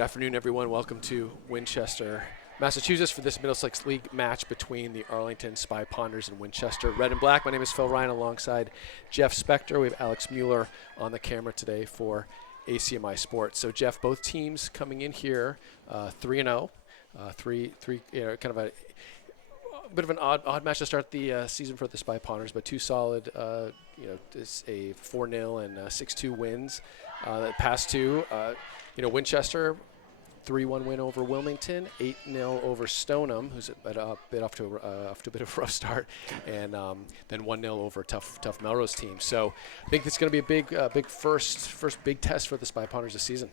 Good afternoon, everyone. Welcome to Winchester, Massachusetts for this Middlesex League match between the Arlington Spy Ponders and Winchester Red and Black. My name is Phil Ryan alongside Jeff Spector. We have Alex Mueller on the camera today for ACMi Sports. So, Jeff, both teams coming in here 3-0. Kind of a bit of an odd match to start the season for the Spy Ponders, but two solid, it's a 4-0 and 6-2 wins. The past two, Winchester, 3-1 win over Wilmington, 8-0 over Stoneham, who's a bit off to a bit of a rough start, and then 1-0 over a tough Melrose team. So I think it's going to be a big first big test for the Spy Ponders this season.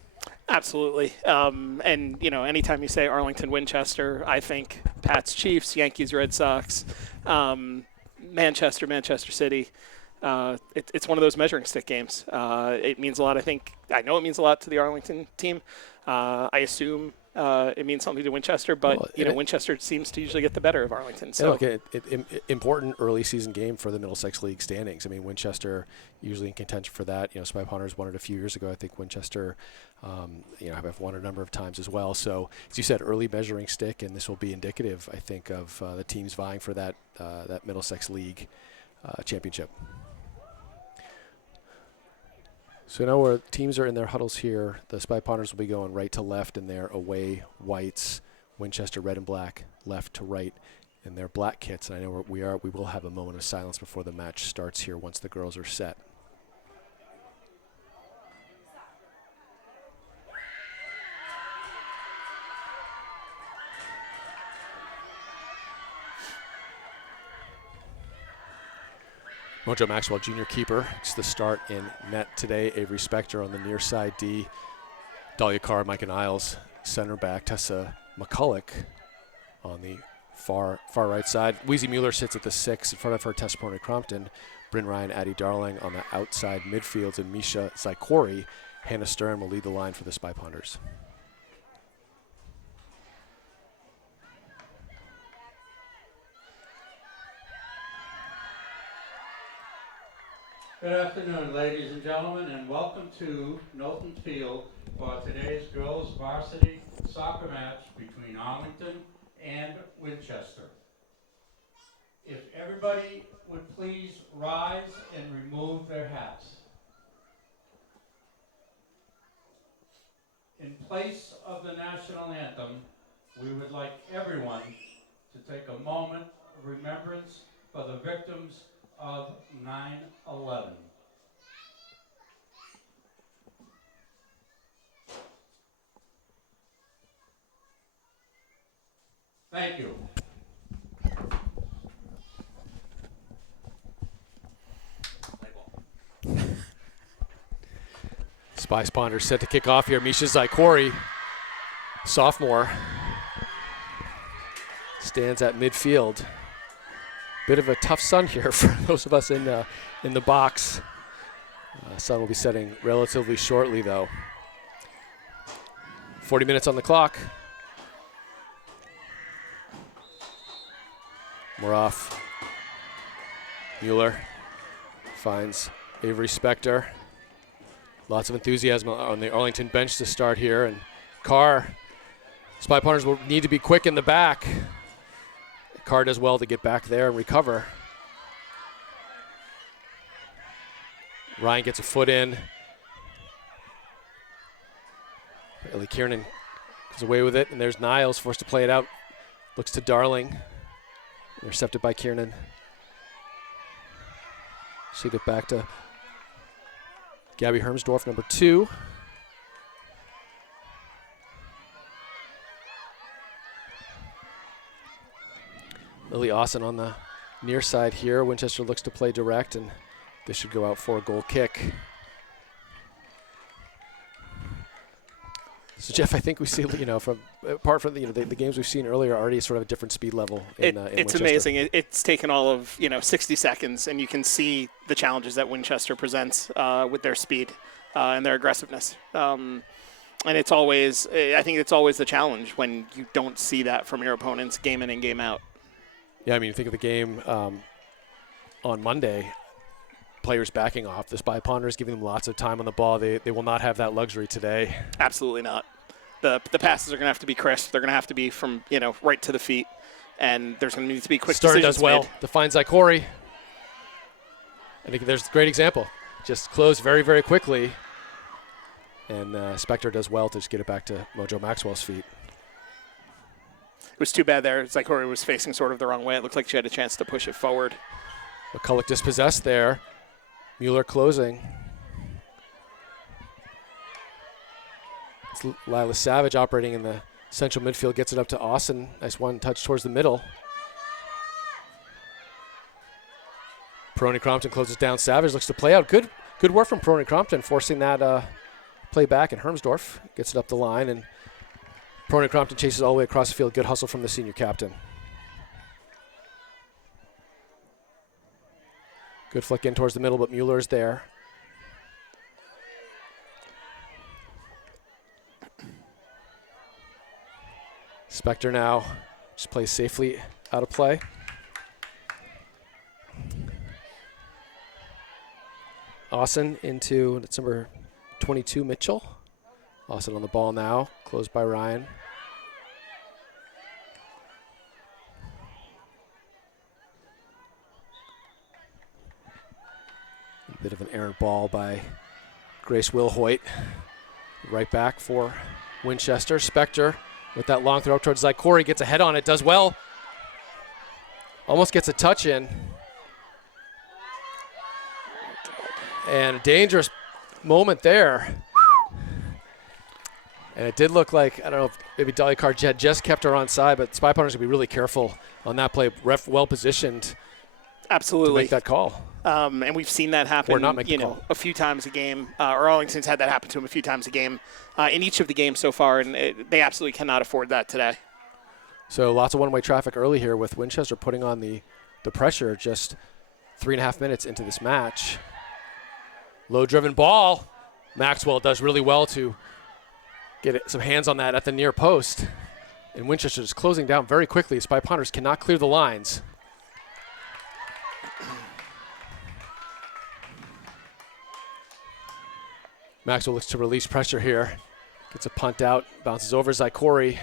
Absolutely. Anytime you say Arlington, Winchester, I think Pats, Chiefs, Yankees, Red Sox, Manchester City. It's one of those measuring stick games. It means a lot. I know it means a lot to the Arlington team. I assume it means something to Winchester, but Winchester seems to usually get the better of Arlington. So important early season game for the Middlesex League standings. I mean, Winchester usually in contention for that. Spy Ponders won it a few years ago. I think Winchester, have won a number of times as well. So as you said, early measuring stick, and this will be indicative, I think, of the teams vying for that Middlesex League championship. So now where teams are in their huddles here, the Spy Ponders will be going right to left in their away whites, Winchester red and black, left to right in their black kits. And I know we will have a moment of silence before the match starts here once the girls are set. Mojo Maxwell, junior keeper. It's the start in net today. Avery Spector on the near side D. Dahlia Carr, Micah Niles, center back. Tessa McCulloch on the far right side. Weezy Mueller sits at the 6 in front of her. Tessa Porter-Crompton. Bryn Ryan, Addie Darling on the outside midfield. And Misha Zykorie, Hannah Stern will lead the line for the Spy Ponders. Good afternoon, ladies and gentlemen, and welcome to Knowlton Field for today's girls' varsity soccer match between Arlington and Winchester. If everybody would please rise and remove their hats. In place of the national anthem, we would like everyone to take a moment of remembrance for the victims of 9/11. Thank you. Spy Ponders set to kick off here. Misha Zykorie, sophomore, stands at midfield. Bit of a tough sun here for those of us in the box. Sun will be setting relatively shortly, though. 40 minutes on the clock. We're off. Mueller finds Avery Spector. Lots of enthusiasm on the Arlington bench to start here. And Carr, Spy Ponders will need to be quick in the back. Carr does well to get back there and recover. Ryan gets a foot in. Ellie Kiernan goes away with it, and there's Niles forced to play it out. Looks to Darling. Intercepted by Kiernan. She'll get back to Gabby Hermsdorf, number 2. Lily Austin on the near side here. Winchester looks to play direct, and this should go out for a goal kick. So, Jeff, I think we see, apart from the games we've seen earlier, already sort of a different speed level in it's Winchester. Amazing. It's taken all of 60 seconds, and you can see the challenges that Winchester presents with their speed and their aggressiveness. And it's always, I think it's always the challenge when you don't see that from your opponents game in and game out. Yeah, I mean, you think of the game on Monday, players backing off. The Spy Ponders giving them lots of time on the ball. They will not have that luxury today. Absolutely not. The passes are going to have to be crisp. They're going to have to be from, right to the feet. And there's going to need to be quick Stern decisions does well made. to find Zykorie. And there's a great example. Just close very, very quickly. And Spector does well to just get it back to Mojo Maxwell's feet. It was too bad there. Zykorie was facing sort of the wrong way. It looked like she had a chance to push it forward. McCulloch dispossessed there. Mueller closing. It's Lila Savage operating in the central midfield, gets it up to Austin. Nice one touch towards the middle. Peroni Crompton closes down. Savage looks to play out. Good work from Peroni Crompton, forcing that play back. And Hermsdorf gets it up the line. And Peroni Crompton chases all the way across the field. Good hustle from the senior captain. Good flick in towards the middle, but Mueller's there. Spector now just plays safely out of play. Austin into that's number 22, Mitchell. Austin on the ball now, closed by Ryan. A bit of an errant ball by Grace Wilhoit. Right back for Winchester. Spector with that long throw towards Zykorie, gets a head on it, does well. Almost gets a touch in. And a dangerous moment there. And it did look like, I don't know if maybe Dolly Card had just kept her on side, but Spy Pounders going to be really careful on that play. Ref well positioned. Absolutely. To make that call. And we've seen that happen, Or not make the call. a few times a game. Or Arlington's had that happen to him a few times a game in each of the games so far, and they absolutely cannot afford that today. So lots of one-way traffic early here with Winchester putting on the pressure just 3.5 minutes into this match. Low-driven ball. Maxwell does really well to get some hands on that at the near post. And Winchester is closing down very quickly. Spy Pounders cannot clear the lines. Maxwell looks to release pressure here. Gets a punt out, bounces over Zykorie.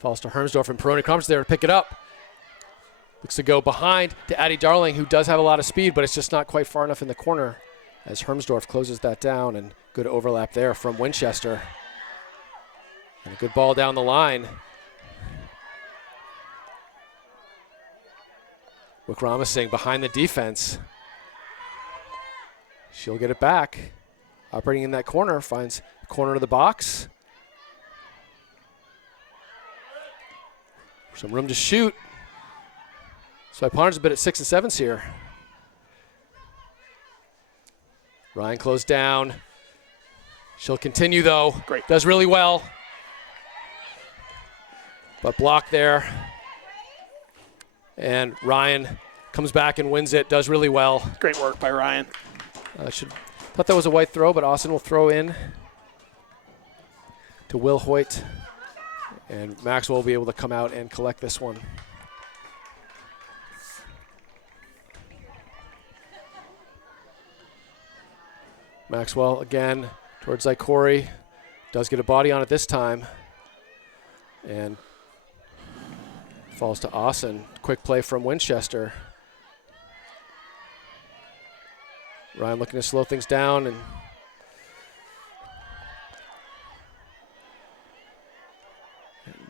Falls to Hermsdorf, and Peroni Crompton's there to pick it up. Looks to go behind to Addie Darling, who does have a lot of speed, but it's just not quite far enough in the corner as Hermsdorf closes that down, and good overlap there from Winchester. And a good ball down the line. Wikramasinghe behind the defense. She'll get it back. Operating in that corner, finds the corner of the box. Some room to shoot. So Pounders a bit at 6 and 7s here. Ryan closed down. She'll continue though. Great. Does really well. But blocked there. And Ryan comes back and wins it. Does really well. Great work by Ryan. Thought that was a white throw, but Austin will throw in to Will Hoyt. And Maxwell will be able to come out and collect this one. Maxwell again towards Zykorie. Does get a body on it this time. And falls to Austin. Quick play from Winchester. Ryan looking to slow things down, and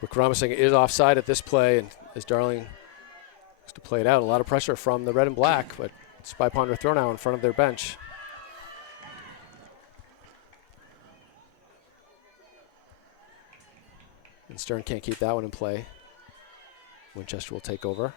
Wikramasinghe is offside at this play, and as Darling looks to play it out, a lot of pressure from the red and black, but Spy Pounder throw now in front of their bench. And Stern can't keep that one in play. Winchester will take over.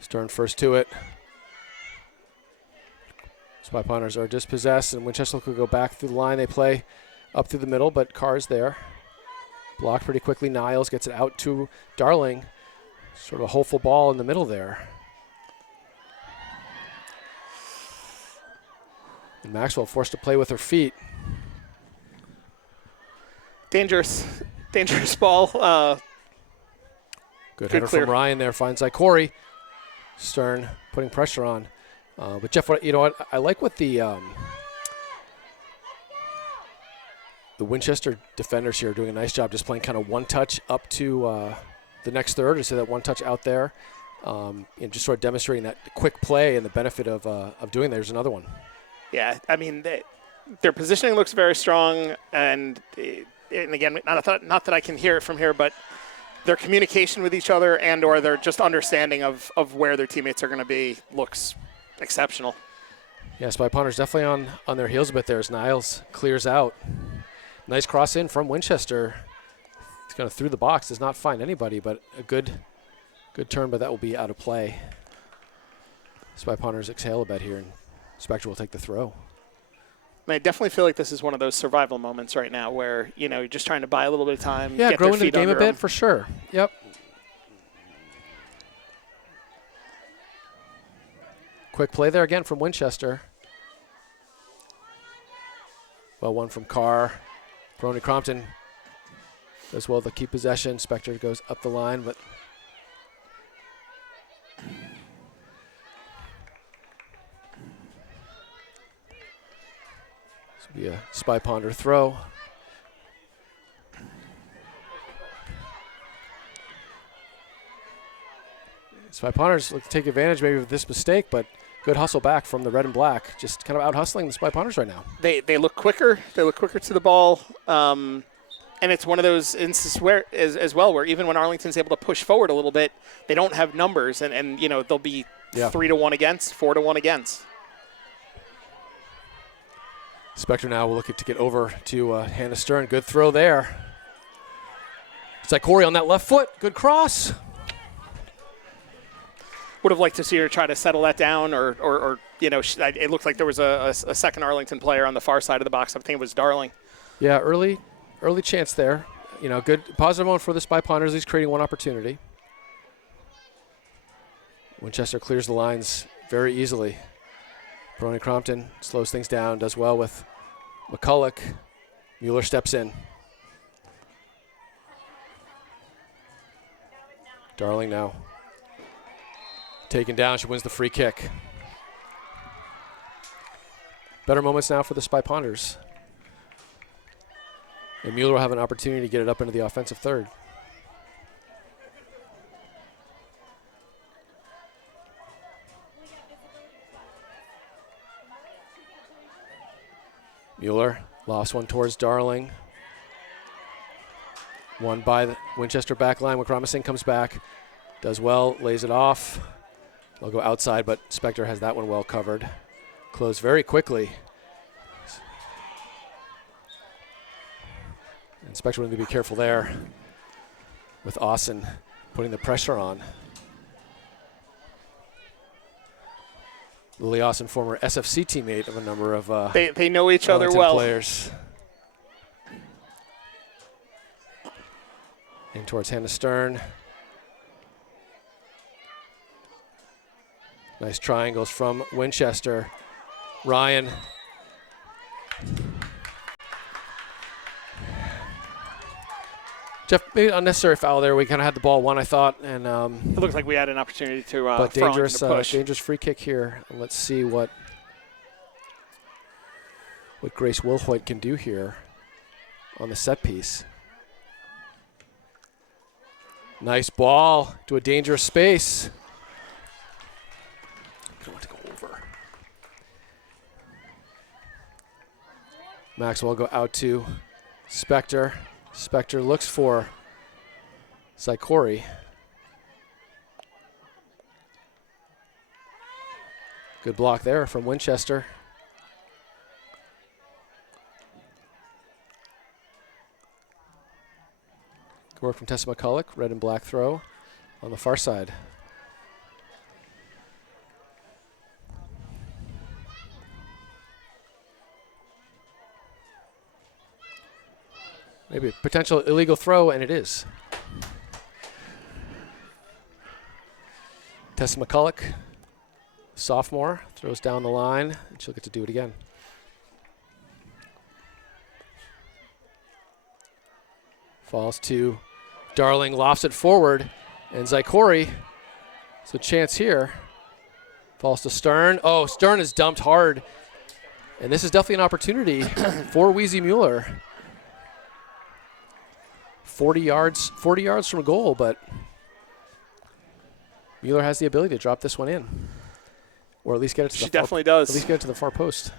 Stern first to it. Spy Pounders are dispossessed, and Winchester could go back through the line. They play up through the middle, but Carr's there. Blocked pretty quickly. Niles gets it out to Darling. Sort of a hopeful ball in the middle there. And Maxwell forced to play with her feet. dangerous ball. Good header clear. from Ryan there. Finds Zykorie. Stern putting pressure on. But Jeff, you know what? I like what the Winchester defenders here are doing a nice job just playing kind of one touch up to the next third, or so that one touch out there, and just sort of demonstrating that quick play and the benefit of doing that. There's another one. Yeah, I mean, their positioning looks very strong, and again, not that I can hear it from here, but their communication with each other and/or their just understanding of where their teammates are going to be looks exceptional. Yeah, Spy Ponders definitely on their heels a bit there as Niles clears out. Nice cross in from Winchester. It's kind of through the box. Does not find anybody, but a good turn, but that will be out of play. Spy Ponders exhale a bit here, and Spectre will take the throw. I definitely feel like this is one of those survival moments right now where, you're just trying to buy a little bit of time. Yeah, get grow their into the feet game a under bit them. for sure. Yep. Quick play there again from Winchester. Well, one from Carr. Brony Crompton does well to keep possession. Spectre goes up the line, but this will be a Spy Ponder throw. Spy Ponders look to take advantage maybe of this mistake, but good hustle back from the red and black. Just kind of out hustling the Spy Ponders right now. They look quicker. They look quicker to the ball. And it's one of those instances where, as well, where even when Arlington's able to push forward a little bit, they don't have numbers, and they'll be 3-1 against, 4-1 against. Spectre now will look to get over to Hannah Stern. Good throw there. Zykorie on that left foot. Good cross. Would have liked to see her try to settle that down, or it looked like there was a second Arlington player on the far side of the box. I think it was Darling. Yeah, early chance there. Good positive moment for the Spy Ponders, at least creating one opportunity. Winchester clears the lines very easily. Brony Crompton slows things down, does well with McCulloch. Mueller steps in. Darling now taken down. She wins the free kick. Better moments now for the Spy Ponders. And Mueller will have an opportunity to get it up into the offensive third. Mueller lost one towards Darling. One by the Winchester back line. Wikramasinghe comes back. Does well, lays it off. They'll go outside, but Spectre has that one well covered. Close very quickly. And Spectre will need to be careful there with Austin putting the pressure on. Lily Austin, former SFC teammate of a number of they know each other Arlington well. Players. In towards Hannah Stern. Nice triangles from Winchester. Ryan. Jeff, maybe unnecessary foul there. We kind of had the ball won, I thought, and It looks like we had an opportunity to but for Arlington to push. dangerous free kick here. And let's see what Grace Wilhoit can do here on the set piece. Nice ball to a dangerous space. Don't want to go over. Maxwell will go out to Spectre. Spectre looks for Zykorie. Good block there from Winchester. Good work from Tessa McCulloch. Red and black throw on the far side. Maybe a potential illegal throw, and it is. Tessa McCulloch, sophomore, throws down the line, and she'll get to do it again. Falls to Darling, lofts it forward, and Zykorie, so chance here. Falls to Stern. Oh, Stern is dumped hard, and this is definitely an opportunity for Wheezy Mueller. 40 yards from goal, but Mueller has the ability to drop this one in, or at least get it to She definitely does. At least get it to the far post.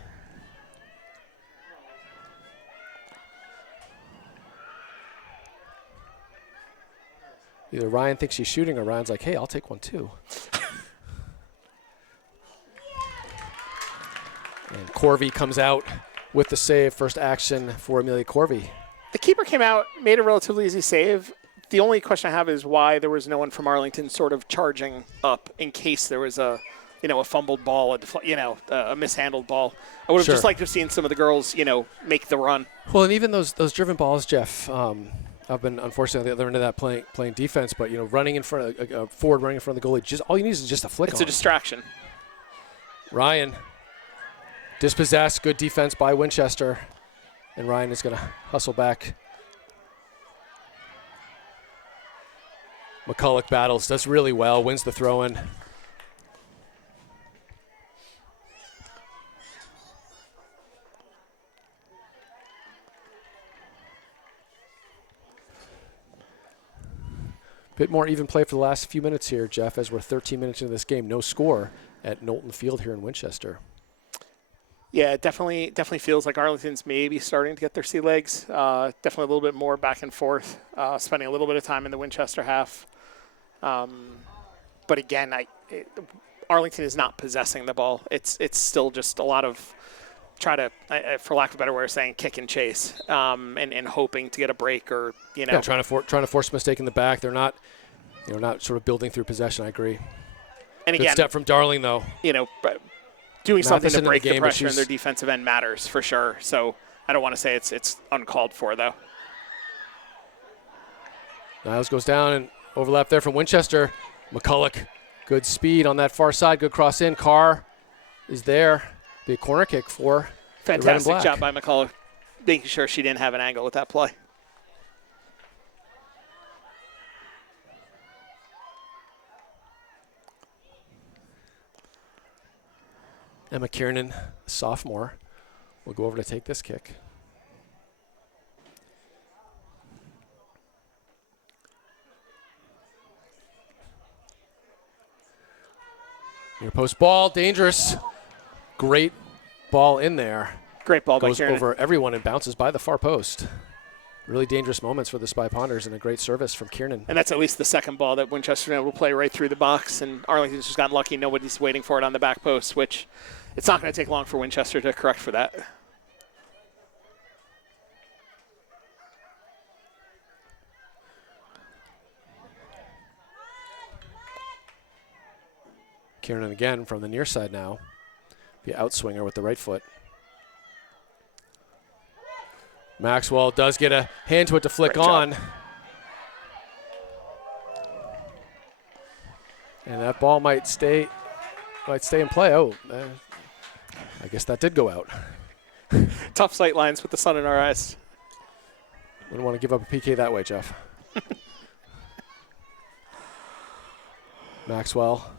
Either Ryan thinks she's shooting, or Ryan's like, "Hey, I'll take one too." And Corvey comes out with the save. First action for Amelia Corvey. The keeper came out, made a relatively easy save. The only question I have is why there was no one from Arlington sort of charging up in case there was a fumbled ball, a mishandled ball. I would have just liked to have seen some of the girls, make the run. Well, and even those driven balls, Jeff. I've been unfortunately on the other end of that playing defense, but running in front of forward, running in front of the goalie. Just all you need is just a flick. It's a distraction. Ryan dispossessed. Good defense by Winchester, and Ryan is going to hustle back. McCulloch battles, does really well, wins the throw-in. Bit more even play for the last few minutes here, Jeff, as we're 13 minutes into this game. No score at Knowlton Field here in Winchester. Yeah, it definitely feels like Arlington's maybe starting to get their sea legs. Definitely a little bit more back and forth, spending a little bit of time in the Winchester half. But again, Arlington is not possessing the ball. It's still just a lot of try to, for lack of a better way of saying, kick and chase, and hoping to get a break or trying to force a mistake in the back. They're not not sort of building through possession. I agree. And Good again, step from Darling though. Doing something to Matheson break in the the game, but pressure in their defensive end matters for sure. So I don't want to say it's uncalled for though. Niles goes down and overlap there from Winchester. McCulloch, good speed on that far side. Good cross in. Carr is there. Be a corner kick for the Red and Fantastic Black. job by McCulloch, making sure she didn't have an angle with that play. Emma Kiernan, sophomore, will go over to take this kick. Near post ball, dangerous. Great ball in there. Great ball by Goes Kieran. over everyone and bounces by the far post. Really dangerous moments for the Spy Ponders and a great service from Kiernan. And that's at least the second ball that Winchester will play right through the box. And Arlington's just gotten lucky. Nobody's waiting for it on the back post, which it's not going to take long for Winchester to correct for that. Kiernan again from the near side now. The outswinger with the right foot. Maxwell does get a hand to it to flick Great on. job. And that ball might stay in play. Oh, I guess that did go out. Tough sight lines with the sun in our eyes. Wouldn't want to give up a PK that way, Jeff. Maxwell.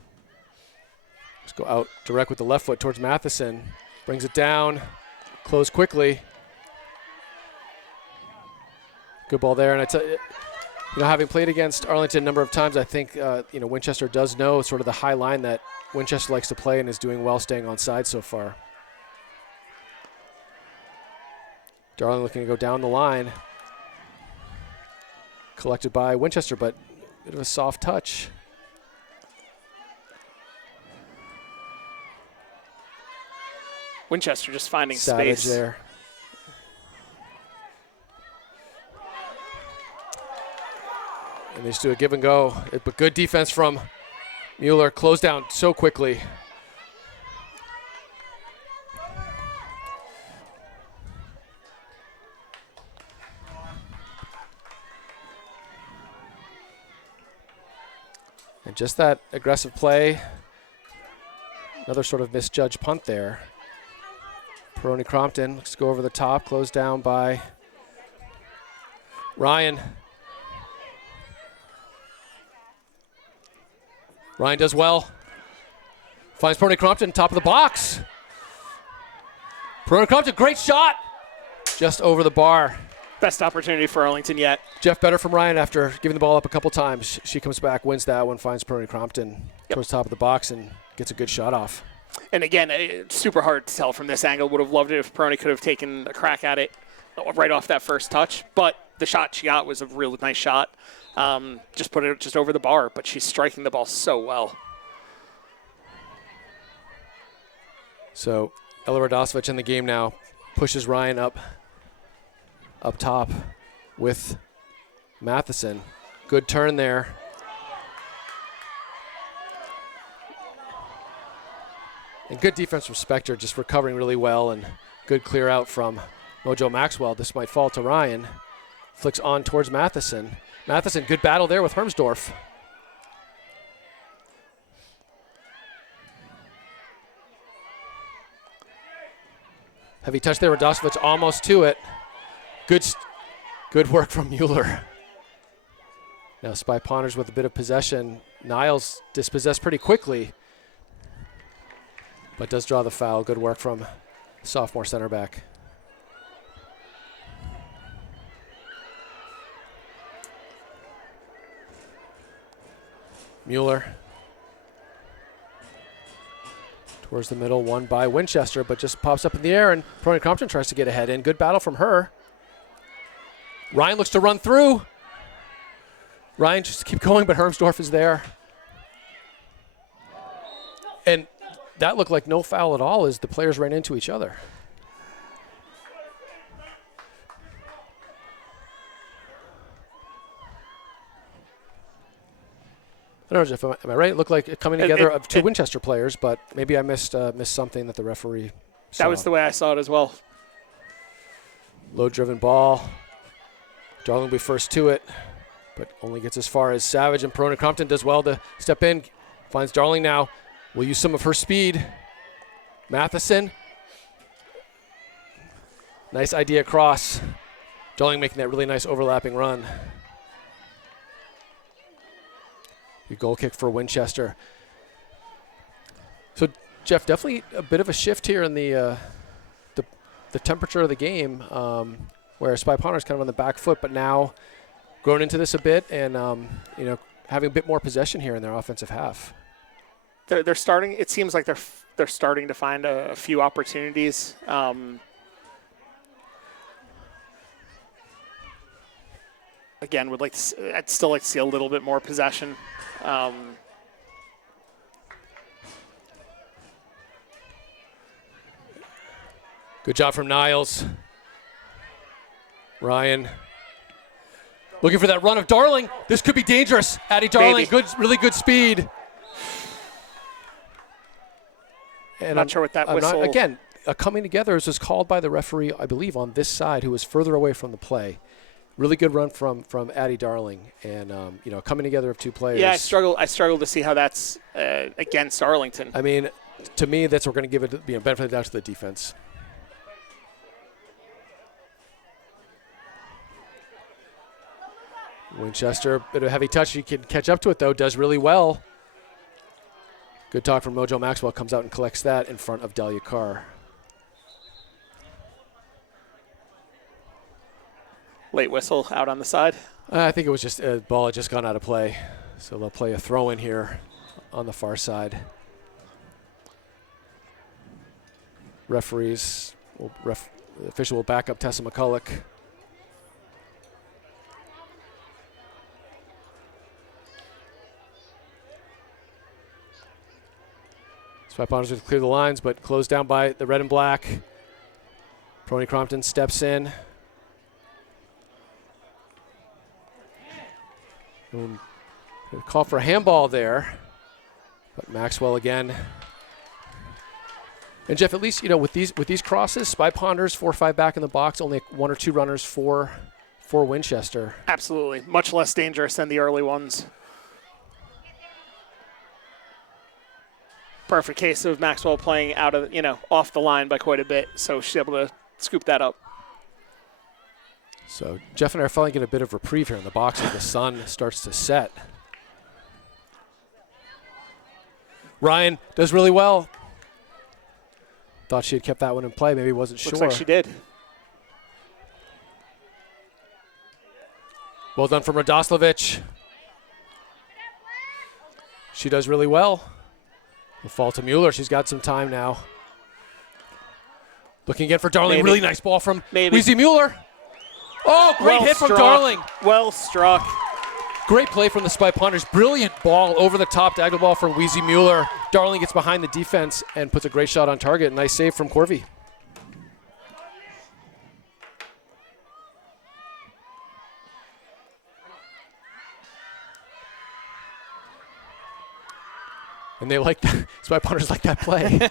Just go out direct with the left foot towards Matheson. Brings it down. Close quickly. Good ball there. And I tell you, having played against Arlington a number of times, I think Winchester does know sort of the high line that Winchester likes to play and is doing well staying on side so far. Darling looking to go down the line. Collected by Winchester, but a bit of a soft touch. Winchester just finding Savage space there. And they just do a give and go. But good defense from Mueller. Closed down so quickly. And just that aggressive play. Another sort of misjudged punt there. Peroni Crompton looks to go over the top. Closed down by Ryan. Ryan does well. Finds Peroni Crompton, top of the box. Peroni Crompton, great shot. Just over the bar. Best opportunity for Arlington yet. Jeff, better from Ryan after giving the ball up a couple times. She comes back, wins that one, finds Peroni Crompton towards the top of the box, and gets a good shot off. And again, it's super hard to tell from this angle. Would have loved it if Peroni could have taken a crack at it right off that first touch. But the shot she got was a real nice shot. Just put it just over the bar, but she's striking the ball so well. So Ella Radosevic in the game now, pushes Ryan up top with Matheson. Good turn there. And good defense from Spector, just recovering really well, and good clear out from Mojo Maxwell. This might fall to Ryan. Flicks on towards Matheson. Matheson, good battle there with Hermsdorf. Heavy touch there, Radosevic almost to it. Good work from Mueller. Now Spy Ponders with a bit of possession. Niles dispossessed pretty quickly, but does draw the foul. Good work from sophomore center back. Mueller towards the middle, won by Winchester, but just pops up in the air, and Peroni Crompton tries to get ahead in. Good battle from her. Ryan looks to run through. Ryan just keep going, but Hermsdorf is there. And that looked like no foul at all as the players ran into each other. I don't know, Jeff, am I right? It looked like coming together of two Winchester players, but maybe I missed something that the referee saw. That was the way I saw it as well. Low-driven ball. Darling will be first to it, but only gets as far as Savage, and Peroni Crompton does well to step in. Finds Darling now. Will use some of her speed. Matheson. Nice idea cross. Darling making that really nice overlapping run. Good goal kick for Winchester. So, Jeff, definitely a bit of a shift here in the temperature of the game, where Spy Ponders kind of on the back foot, but now growing into this a bit and having a bit more possession here in their offensive half. They're starting. It seems like they're starting to find a few opportunities. Again, I'd still like to see a little bit more possession. Good job from Niles. Ryan looking for that run of Darling. This could be dangerous. Addie Darling, really good speed. And Not sure what that whistle. Again, coming together was called by the referee, I believe, on this side, who was further away from the play. Really good run from Addie Darling, and coming together of two players. Yeah, I struggle to see how that's against Arlington. I mean, to me, that's what we're going to give it benefit of the doubt to the defense. Winchester, bit of a heavy touch. He can catch up to it, though. Does really well. Good talk from Mojo Maxwell. Comes out and collects that in front of Delia Carr. Late whistle out on the side. I think it was just a ball had just gone out of play. So they'll play a throw in here on the far side. Referees, the official will back up Tessa McCulloch. Spy Ponders will clear the lines, but closed down by the red and black. Peroni Crompton steps in. Call for a handball there, but Maxwell again. And Jeff, at least with these crosses, Spy Ponders 4 or 5 back in the box, only 1 or 2 runners for Winchester. Absolutely, much less dangerous than the early ones. Perfect case of Maxwell playing out of off the line by quite a bit, so she's able to scoop that up. So Jeff and I are finally getting a bit of reprieve here in the box as the sun starts to set. Ryan does really well. Thought she had kept that one in play. Maybe wasn't sure. Looks like she did. Well done from Radoslavich. She does really well. The fall to Mueller. She's got some time now. Looking again for Darling. Maybe. Really nice ball from Maybe. Weezy Mueller. Oh, great hit from Darling. Well struck. Great play from the Spy Ponders. Brilliant ball over the top, diagonal ball from Weezy Mueller. Darling gets behind the defense and puts a great shot on target. Nice save from Corvey. And they like that. Spy Ponders like that play.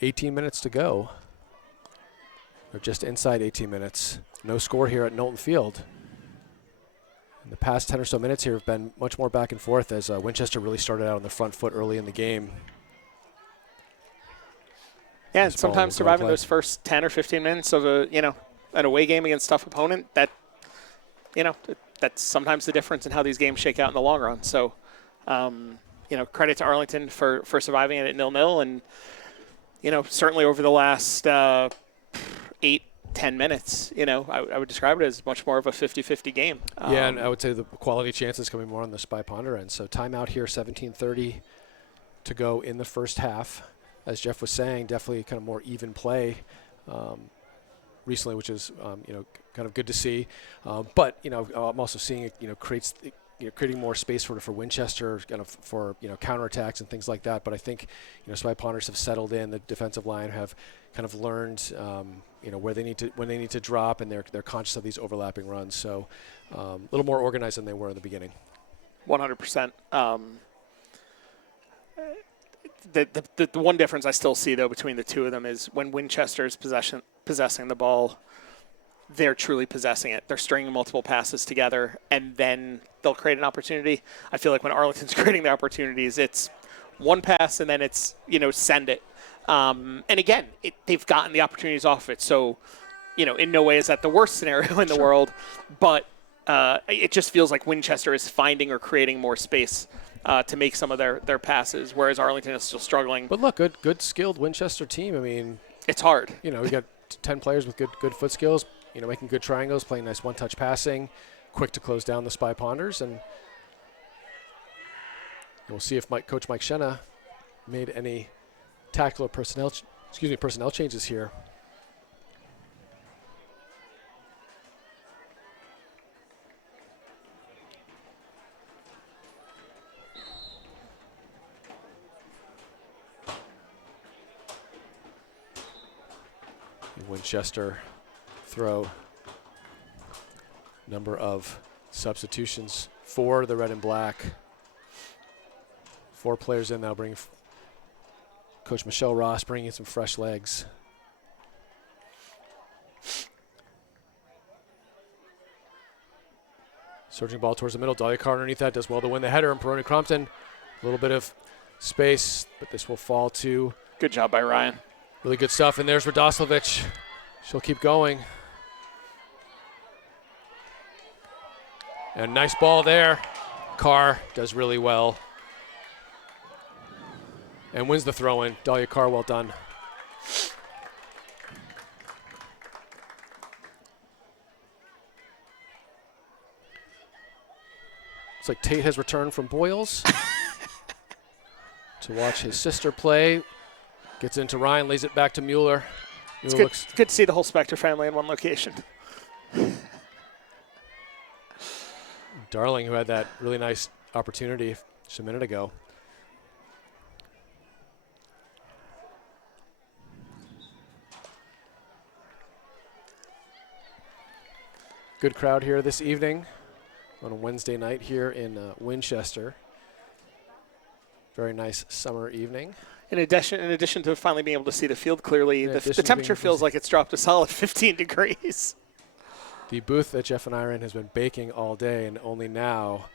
$18 minutes to go. Or just inside 18 minutes. No score here at Knowlton Field. In the past 10 or so minutes here have been much more back and forth as Winchester really started out on the front foot early in the game. Yeah, and sometimes surviving those first 10 or 15 minutes of an away game against a tough opponent, that's sometimes the difference in how these games shake out in the long run. So, credit to Arlington for surviving it at 0-0, and certainly over the last 8-10 minutes, I would describe it as much more of a 50-50 game. Yeah, and I would say the quality chances coming more on the Spy Ponder end. So timeout here, 17:30 to go in the first half. As Jeff was saying, definitely kind of more even play recently, which is kind of good to see. But I'm also seeing it creates creating more space for Winchester, kind of for counterattacks and things like that. But I think Spy Ponders have settled in. The defensive line have kind of learned when they need to drop, and they're conscious of these overlapping runs. So a little more organized than they were in the beginning. 100%. The one difference I still see, though, between the two of them is when Winchester is possessing the ball, they're truly possessing it. They're stringing multiple passes together, and then they'll create an opportunity. I feel like when Arlington's creating the opportunities, it's one pass, and then it's, send it. And again, they've gotten the opportunities off of it. So, in no way is that the worst scenario in the world, but it just feels like Winchester is finding or creating more space to make some of their passes, whereas Arlington is still struggling. But look, good skilled Winchester team. I mean, it's hard. We got 10 players with good foot skills, making good triangles, playing nice one-touch passing, quick to close down the Spy Ponders, and we'll see if Coach Mike Shenna made any tactical or personnel changes here. Winchester throw number of substitutions for the red and black. 4 players in now, bringing Coach Michelle Ross bringing in some fresh legs. Surging ball towards the middle. Dahlia Carr underneath that does well to win the header. And Peroni Crompton, a little bit of space, but this will fall to. Good job by Ryan. Really good stuff. And there's Radoslavich. She'll keep going. And nice ball there. Carr does really well. And wins the throw-in. Dahlia Carr, well done. Looks like Tate has returned from Boyles to watch his sister play. Gets into Ryan, lays it back to Mueller. It's good to see the whole Spector family in one location. Darling, who had that really nice opportunity just a minute ago. Good crowd here this evening on a Wednesday night here in Winchester. Very nice summer evening. In addition to finally being able to see the field clearly, Yeah, the temperature feels like it's dropped a solid 15 degrees. The booth that Jeff and I are in has been baking all day, and only now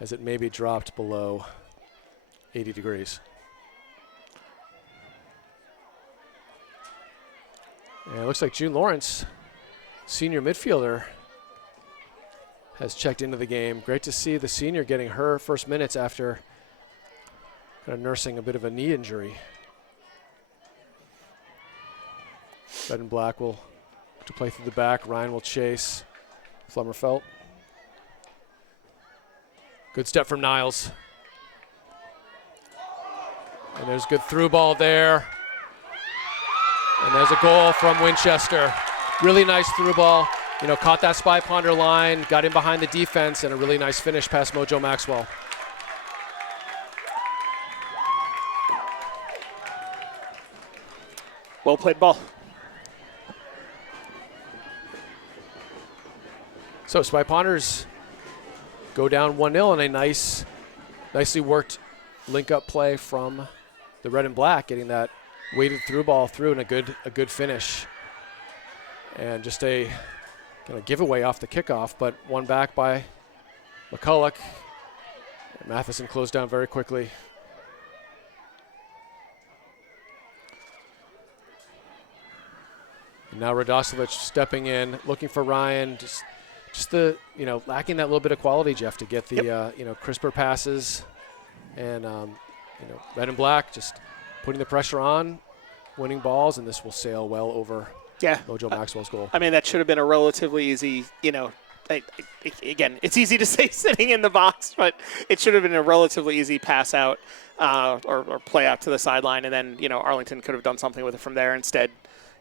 has it maybe dropped below 80 degrees. And it looks like June Lawrence, senior midfielder, has checked into the game. Great to see the senior getting her first minutes after kind of nursing a bit of a knee injury. Red and black will to play through the back. Ryan will chase. Flummerfelt. Good step from Niles. And there's a good through ball there. And there's a goal from Winchester. Really nice through ball. You know, caught that Spy Ponder line, got in behind the defense, and a really nice finish past Mojo Maxwell. Well played ball. So Spy Ponders go down 1-0 and a nicely worked link-up play from the red and black, getting that weighted through ball through and a good finish. And just a kind of giveaway off the kickoff, but won back by McCulloch. And Matheson closed down very quickly. And now Radosevich stepping in, looking for Ryan. Just the, you know, lacking that little bit of quality, Jeff, to get the, you know, crisper passes. And, you know, red and black just putting the pressure on, winning balls, and this will sail well over Mojo Maxwell's goal. I mean, that should have been a relatively easy, you know, again, it's easy to say sitting in the box, but it should have been a relatively easy pass out or play out to the sideline, and then, you know, Arlington could have done something with it from there. Instead,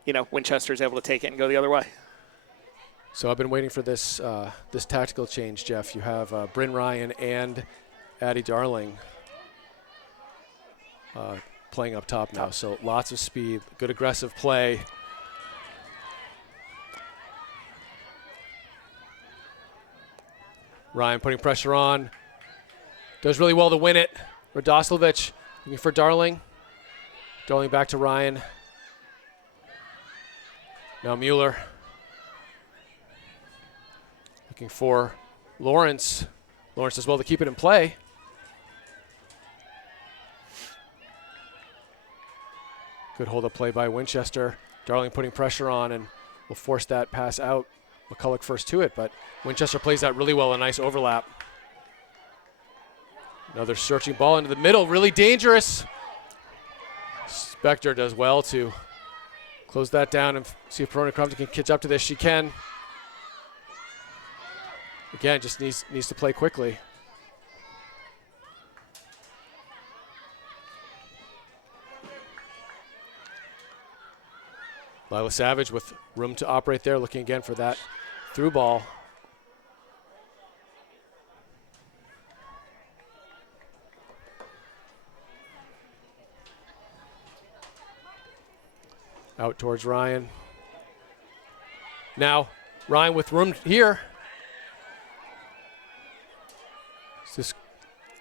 you know, Winchester's able to take it and go the other way. So I've been waiting for this this tactical change, Jeff. You have Bryn Ryan and Addie Darling playing up top now. So lots of speed, good aggressive play. Ryan putting pressure on. Does really well to win it. Radosevich looking for Darling. Darling back to Ryan. Now Mueller. Looking for Lawrence. Lawrence does well to keep it in play. Good hold-up play by Winchester. Darling putting pressure on and will force that pass out. McCulloch first to it, but Winchester plays that really well, a nice overlap. Another searching ball into the middle, really dangerous. Spector does well to close that down and see if Peroni Crumpton can catch up to this. She can. Again, just needs to play quickly. Lila Savage with room to operate there, looking again for that through ball. Out towards Ryan. Now Ryan with room here. This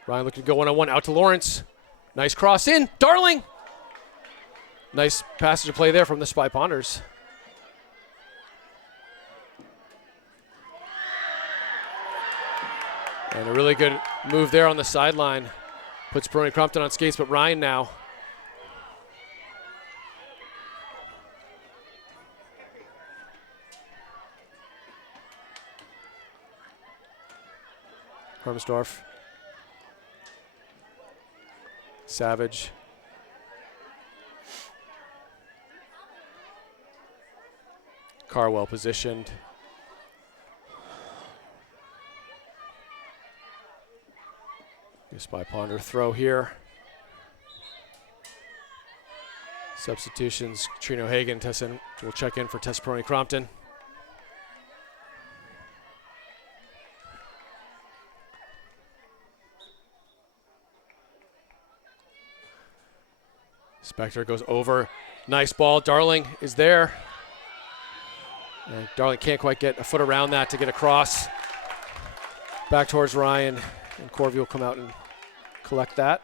Ryan looking to go one-on-one out to Lawrence. Nice cross in. Darling. Nice passage of play there from the Spy Ponders. And a really good move there on the sideline. Puts Peroni Crumpton on skates, but Ryan now. Hermsdorf. Savage. Carr well positioned. Spy Ponder throw here. Substitutions, Trino Hagan, Tessin will check in for Tess Peroni Crompton. Spector goes over. Nice ball. Darling is there. And Darling can't quite get a foot around that to get across. Back towards Ryan. And Corvey will come out and collect that.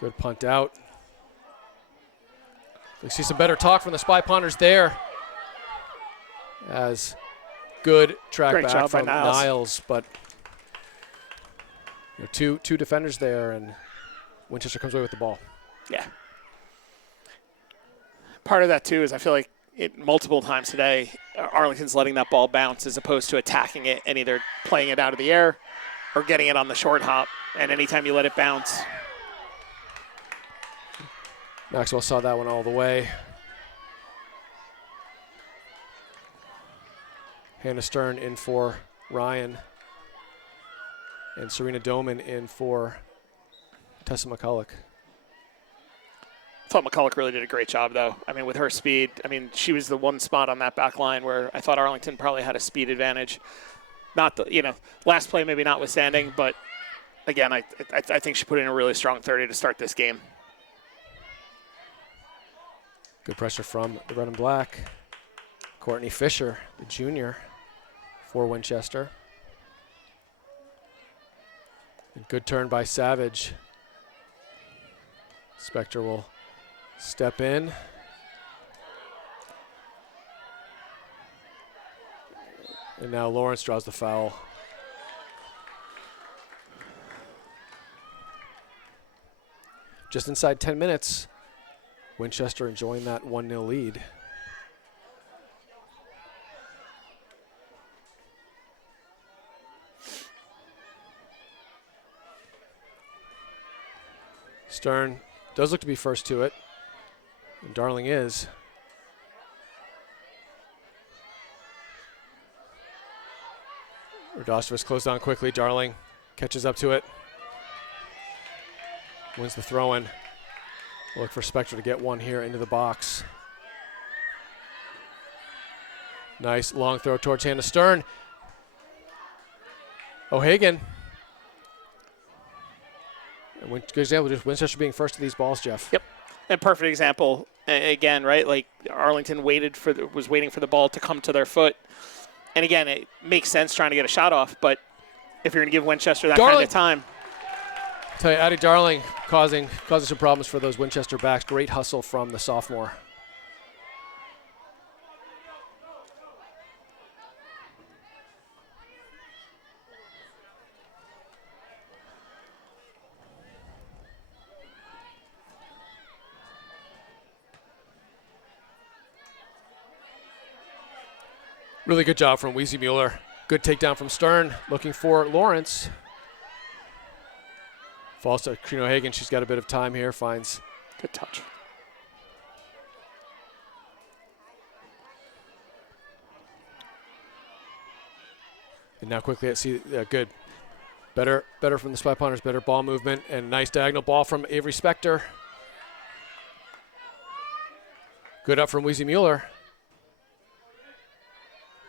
Good punt out. We see some better talk from the Spy Ponders there. As good track Great back job by from Niles. Niles, but you know, two defenders there, and Winchester comes away with the ball. Yeah. Part of that, too, is I feel like multiple times today, Arlington's letting that ball bounce as opposed to attacking it and either playing it out of the air or getting it on the short hop. And anytime you let it bounce. Maxwell saw that one all the way. Hannah Stern in for Ryan. And Serena Doman in for Tessa McCulloch. I thought McCulloch really did a great job, though. I mean, with her speed, I mean, she was the one spot on that back line where I thought Arlington probably had a speed advantage. Not the, last play maybe notwithstanding, but again, I think she put in a really strong 30 to start this game. Good pressure from the red and black. Courtney Fisher, the junior, for Winchester. And good turn by Savage. Spector will step in. And now Lawrence draws the foul. Just inside 10 minutes, Winchester enjoying that 1-0 lead. Stern does look to be first to it, and Darling is. Radostovich closed down quickly. Darling catches up to it. Wins the throw-in. Look for Spector to get one here into the box. Nice long throw towards Hannah Stern. O'Hagan. Good example, just Winchester being first to these balls, Jeff. Yep, and perfect example again, right? Like Arlington was waiting for the ball to come to their foot, and again, it makes sense trying to get a shot off. But if you're going to give Winchester that kind of time, I'll tell you, Addie Darling causing some problems for those Winchester backs. Great hustle from the sophomore. Really good job from Weezy Mueller. Good takedown from Stern. Looking for Lawrence. Falls to Krino Hagen. She's got a bit of time here. Finds. Good touch. And now quickly at good. Better from the Spy Ponders. Better ball movement. And nice diagonal ball from Avery Spector. Good up from Weezy Mueller.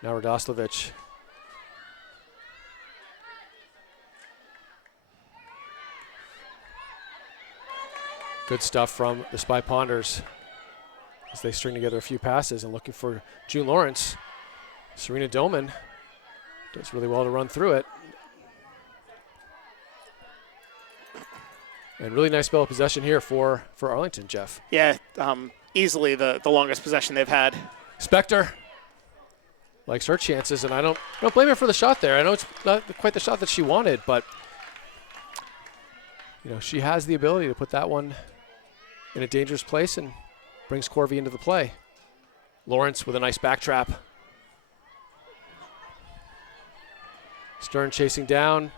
Now Radostovich. Good stuff from the Spy Ponders as they string together a few passes and looking for June Lawrence. Serena Doman does really well to run through it. And really nice spell of possession here for Arlington, Jeff. Yeah, easily the longest possession they've had. Spector likes her chances, and I don't blame her for the shot there. I know it's not quite the shot that she wanted, but she has the ability to put that one in a dangerous place and brings Corvey into the play. Lawrence with a nice back trap. Stern chasing down.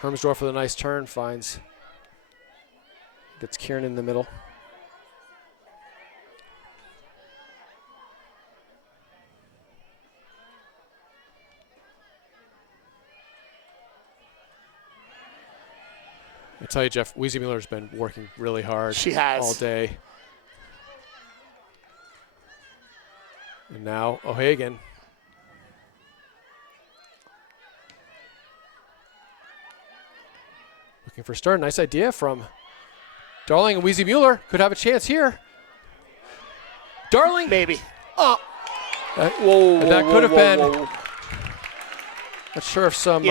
Hermsdorf with a nice turn gets Kieran in the middle. I tell you, Jeff, Weezy Mueller's been working really hard. She has. All day. And now O'Hagan. Looking for Stern. Nice idea from Darling, and Weezy Mueller could have a chance here. Darling. Maybe. Oh. That could have been. Not sure if some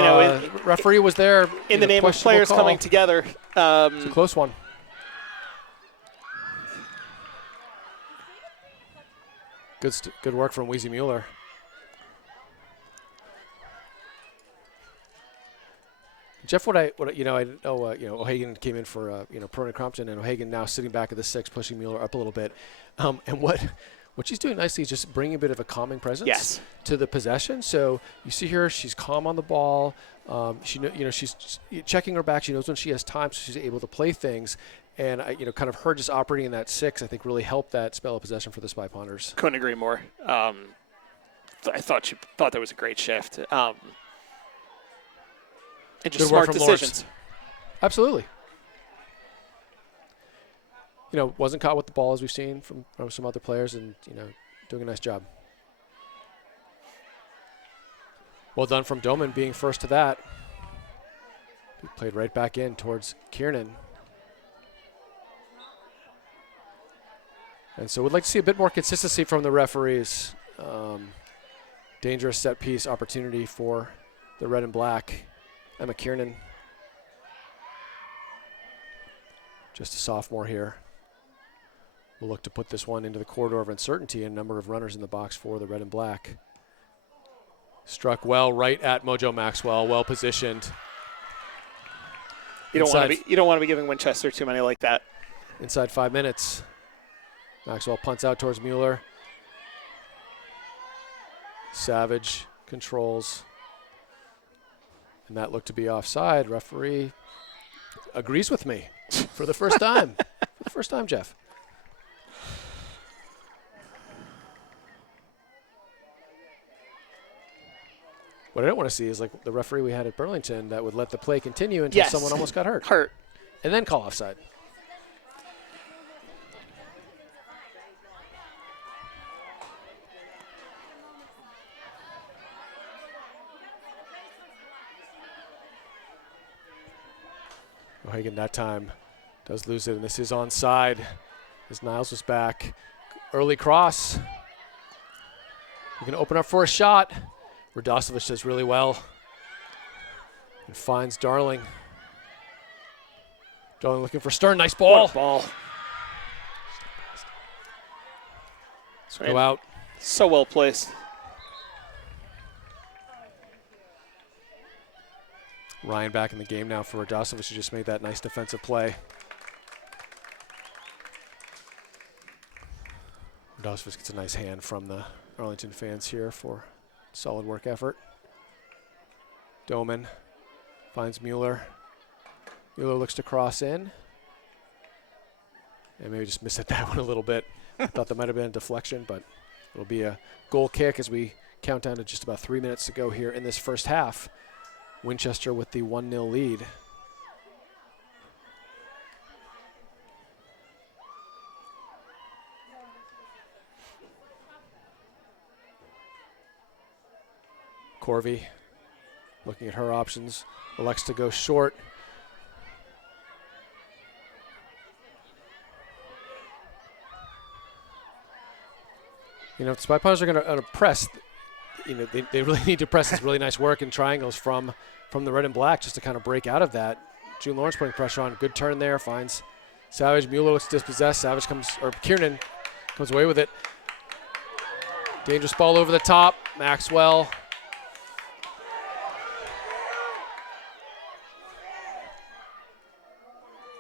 referee was there. In the name of players coming together. It's a close one. Good work from Weezy Mueller. Jeff, I didn't know, O'Hagan came in for, Peroni Crompton, and O'Hagan now sitting back at the 6, pushing Mueller up a little bit. And what she's doing nicely is just bringing a bit of a calming presence to the possession. So you see her, she's calm on the ball. She's checking her back. She knows when she has time, so she's able to play things. And, kind of her just operating in that 6, I think really helped that spell of possession for the Spy Ponders. Couldn't agree more. I thought that was a great shift. And just Good smart work from decisions. Lawrence. Absolutely. Wasn't caught with the ball as we've seen from some other players, and, doing a nice job. Well done from Doman being first to that. He played right back in towards Kiernan. And so we'd like to see a bit more consistency from the referees. Dangerous set piece opportunity for the red and black. Emma Kiernan. Just a sophomore here. We'll look to put this one into the corridor of uncertainty, and a number of runners in the box for the red and black. Struck well right at Mojo Maxwell, well positioned. You don't want to be giving Winchester too many like that. Inside 5 minutes. Maxwell punts out towards Mueller. Savage controls. And that looked to be offside. Referee agrees with me for the first time. For the first time, Jeff. What I don't want to see is like the referee we had at Burlington that would let the play continue until someone almost got hurt. And then call offside. O'Hagan that time does lose it, and this is onside as Niles was back. Early cross. We're going to open up for a shot. Radosevich does really well and finds Darling. Darling looking for Stern. Nice ball. Ball. Go out. So well placed. Ryan back in the game now for Radosevich, who just made that nice defensive play. Radosevich gets a nice hand from the Arlington fans here for solid work effort. Doman finds Mueller. Mueller looks to cross in. And maybe just missed that one a little bit. I thought that might have been a deflection, but it'll be a goal kick as we count down to just about 3 minutes to go here in this first half. Winchester with the 1-0 lead. Corvey looking at her options. Elects to go short. If the Spy Ponders are going to press, they really need to press this really nice work in triangles from the red and black just to kind of break out of that. June Lawrence putting pressure on. Good turn there. Finds Savage. Mueller looks dispossessed. Kiernan comes away with it. Dangerous ball over the top. Maxwell.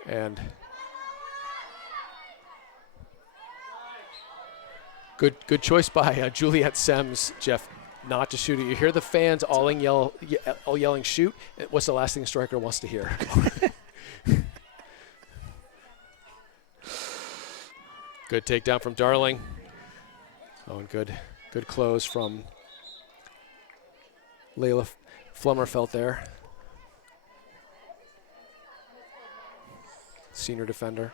And good choice by Juliet Sems, Jeff, not to shoot it. You hear the fans all yelling shoot. What's the last thing a striker wants to hear? Good takedown from Darling. Oh, and good close from Layla Flummerfelt there. Senior defender.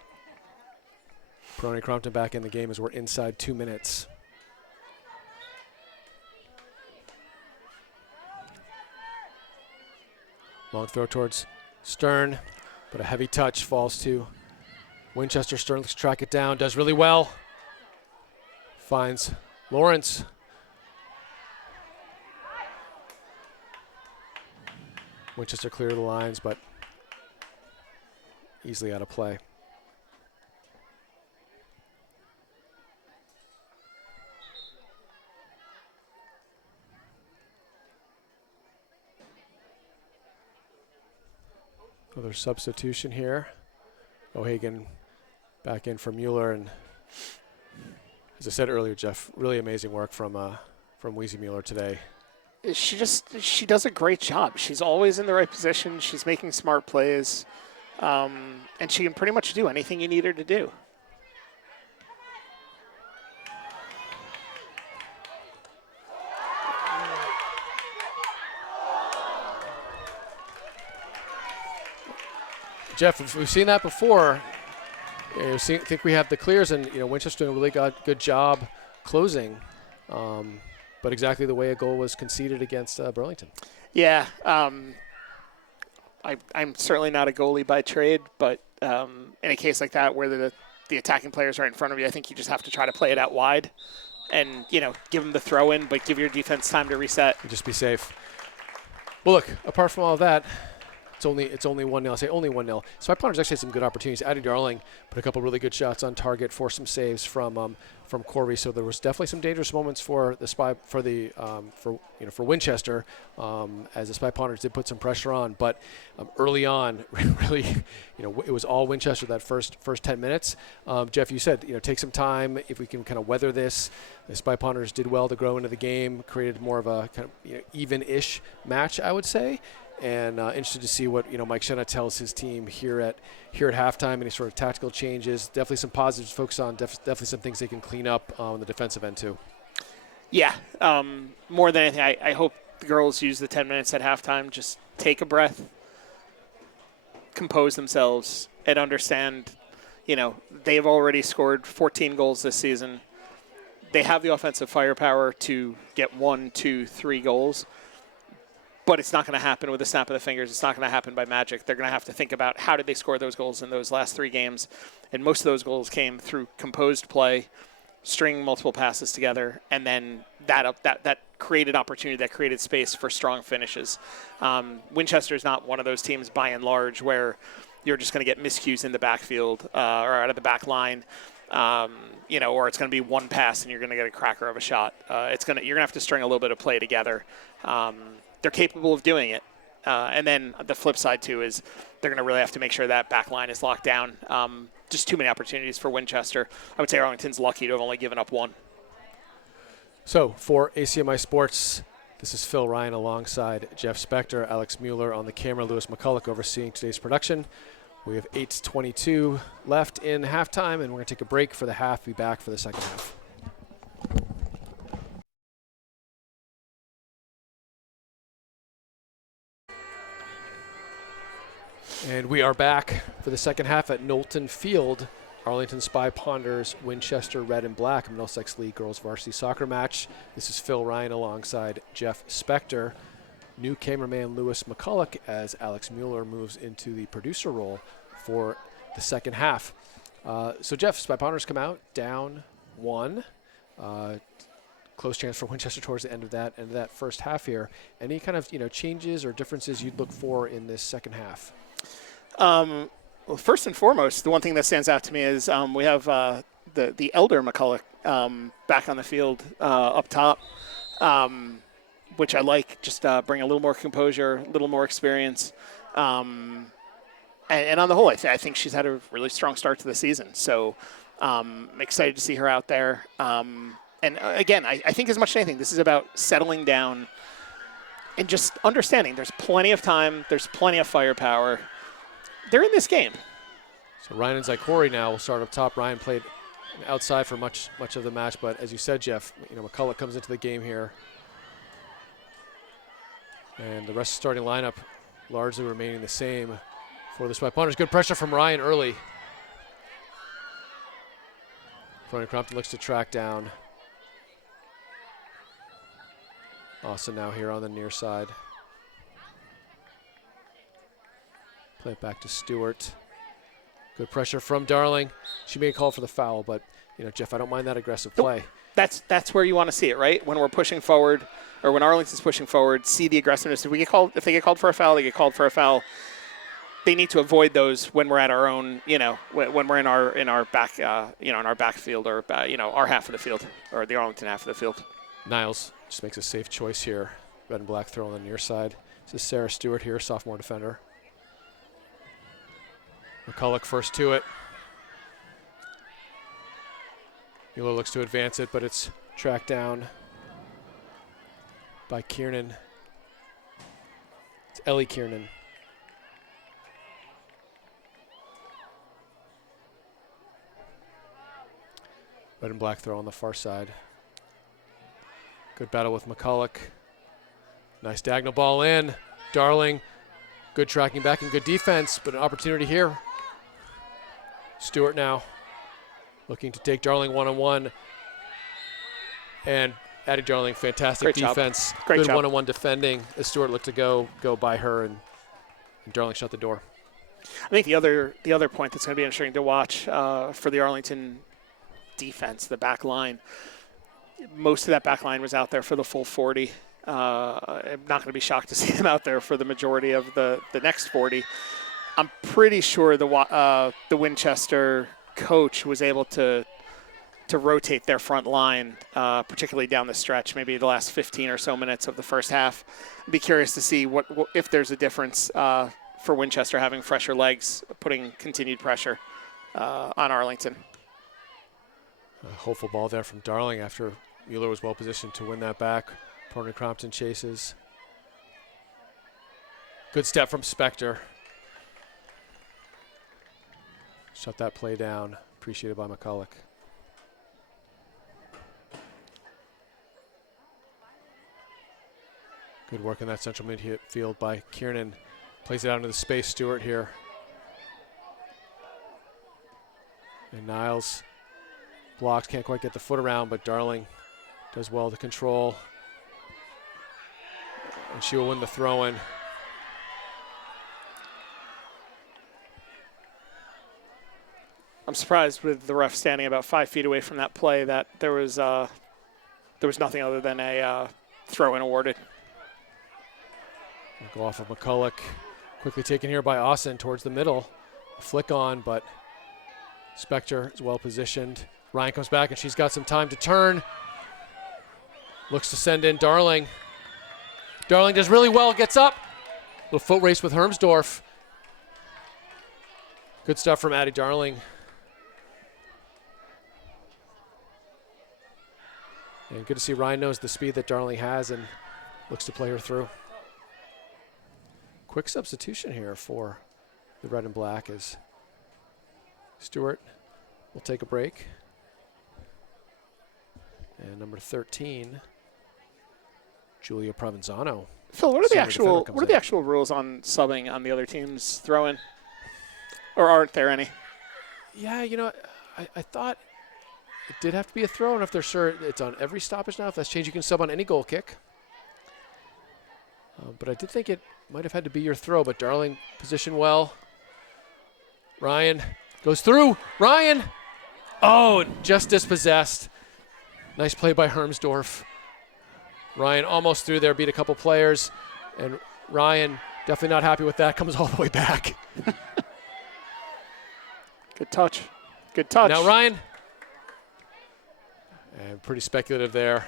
Peroni Crompton back in the game as we're inside 2 minutes. Long throw towards Stern, but a heavy touch falls to Winchester. Stern looks to track it down, does really well. Finds Lawrence. Winchester clear the lines, but easily out of play. Another substitution here. O'Hagan back in for Mueller, and as I said earlier, Jeff, really amazing work from Weezy Mueller today. She does a great job. She's always in the right position. She's making smart plays, and she can pretty much do anything you need her to do. Jeff, we've seen that before. Think we have the clears, and Winchester doing a really good job closing, but exactly the way a goal was conceded against Burlington. Yeah, I'm certainly not a goalie by trade, but in a case like that where the attacking players are in front of you, I think you just have to try to play it out wide, and give them the throw in, but give your defense time to reset. And just be safe. Well, look, apart from all of that, it's only 1-0. I say only 1-0. Spy Pounders actually had some good opportunities. Addie Darling put a couple really good shots on target, forced some saves from Corby. So there was definitely some dangerous moments for the for Winchester as the Spy Pounders did put some pressure on. But early on, really, it was all Winchester that first 10 minutes. Jeff, you said take some time if we can kind of weather this. The Spy Pounders did well to grow into the game, created more of a kind of even-ish match, I would say. And interested to see what Mike Shenna tells his team here at halftime. Any sort of tactical changes? Definitely some positives to focus on. Definitely some things they can clean up on the defensive end too. Yeah, more than anything, I hope the girls use the 10 minutes at halftime. Just take a breath, compose themselves, and understand. They've already scored 14 goals this season. They have the offensive firepower to get 1, 2, 3 goals. But it's not going to happen with a snap of the fingers. It's not going to happen by magic. They're going to have to think about how did they score those goals in those last 3 games. And most of those goals came through composed play, stringing multiple passes together, and then that created opportunity, that created space for strong finishes. Winchester is not one of those teams by and large where you're just going to get miscues in the backfield or out of the back line. Or it's going to be one pass and you're going to get a cracker of a shot. You're going to have to string a little bit of play together. They're capable of doing it. And then the flip side, too, is they're going to really have to make sure that back line is locked down. Just too many opportunities for Winchester. I would say Arlington's lucky to have only given up 1. So for ACMi Sports, this is Phil Ryan alongside Jeff Spector, Alex Mueller on the camera, Lewis McCulloch overseeing today's production. We have 8:22 left in halftime, and we're going to take a break for the half, be back for the second half. And we are back for the second half at Knowlton Field. Arlington Spy Pounders, Winchester Red and Black, Middlesex League Girls Varsity Soccer match. This is Phil Ryan alongside Jeff Spector. New cameraman Lewis McCulloch as Alex Mueller moves into the producer role for the second half. So Jeff, Spy Pounders come out down 1. Close chance for Winchester towards the end of that first half here. Any kind of changes or differences you'd look for in this second half? Well, first and foremost, the one thing that stands out to me is we have the elder McCulloch back on the field up top, which I like. Just bring a little more composure, a little more experience. And on the whole, I think she's had a really strong start to the season. So I'm excited to see her out there. And again, I think as much as anything, this is about settling down and just understanding there's plenty of time, there's plenty of firepower. They're in this game. So Ryan and Zykorie now will start up top. Ryan played outside for much of the match, but as you said, Jeff, McCulloch comes into the game here. And the rest of the starting lineup largely remaining the same for the Spy Pounders. Good pressure from Ryan early. Florian Crompton looks to track down Austin now here on the near side. Play it back to Stewart. Good pressure from Darling. She may call for the foul, but Jeff, I don't mind that aggressive play. That's where you want to see it, right? When we're pushing forward, or when Arlington's pushing forward, see the aggressiveness. If they get called for a foul, they get called for a foul. They need to avoid those when we're at our own, when we're in our back, in our backfield or our half of the field or the Arlington half of the field. Niles just makes a safe choice here. Red and black throw on the near side. This is Sarah Stewart here, sophomore defender. McCulloch first to it. Mueller looks to advance it, but it's tracked down by Kiernan. It's Ellie Kiernan. Red and black throw on the far side. Good battle with McCulloch. Nice diagonal ball in. Darling, good tracking back and good defense, but an opportunity here. Stewart now looking to take Darling one-on-one. And Addie Darling, fantastic Great defense. job. Great good job. one-on-one defending as Stewart looked to go by her, and Darling shut the door. I think the other point that's going to be interesting to watch for the Arlington defense, the back line. Most of that back line was out there for the full 40. I'm not going to be shocked to see them out there for the majority of the next 40. I'm pretty sure the Winchester coach was able to rotate their front line, particularly down the stretch, maybe the last 15 or so minutes of the first half. I'd be curious to see what if there's a difference for Winchester having fresher legs, putting continued pressure on Arlington. A hopeful ball there from Darling after Mueller was well positioned to win that back. Pony Crompton chases. Good step from Spector. Shut that play down. Appreciated by McCulloch. Good work in that central midfield by Kiernan. Plays it out into the space. Stewart here. And Niles blocks, can't quite get the foot around, but Darling does well to control. And she will win the throw-in. I'm surprised with the ref standing about 5 feet away from that play that there was nothing other than a throw-in awarded. Go off of McCulloch. Quickly taken here by Austin towards the middle. A flick on, but Spector is well positioned. Ryan comes back and she's got some time to turn. Looks to send in Darling. Darling does really well, gets up. Little foot race with Hermsdorf. Good stuff from Addie Darling. And good to see Ryan knows the speed that Darling has and looks to play her through. Quick substitution here for the red and black as Stewart will take a break. And number 13, Julia Provenzano. Phil, what are the actual rules on subbing on the other team's throw-in? Or aren't there any? Yeah, you know, I thought it did have to be a throw, and if they're sure it's on every stoppage now, if that's changed, you can sub on any goal kick. But I did think it might have had to be your throw, but Darling positioned well. Ryan goes through. Ryan! Oh, just dispossessed. Nice play by Hermsdorf. Ryan almost through there, beat a couple players, and Ryan definitely not happy with that, comes all the way back. Good touch. Good touch. Now Ryan. And pretty speculative there.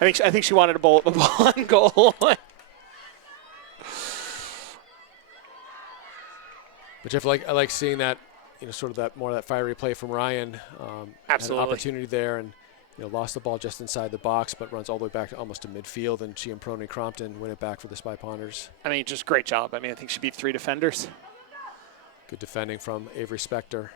I think she wanted to bowl the ball on goal. But Jeff, I like seeing that, you know, sort of that more of that fiery play from Ryan. Absolutely. Had an opportunity there, and you know, lost the ball just inside the box, but runs all the way back to almost to midfield, and she and Pony Crompton win it back for the Spy Ponders. I mean, just great job. I mean, I think she beat 3 defenders. Good defending from Avery Spector.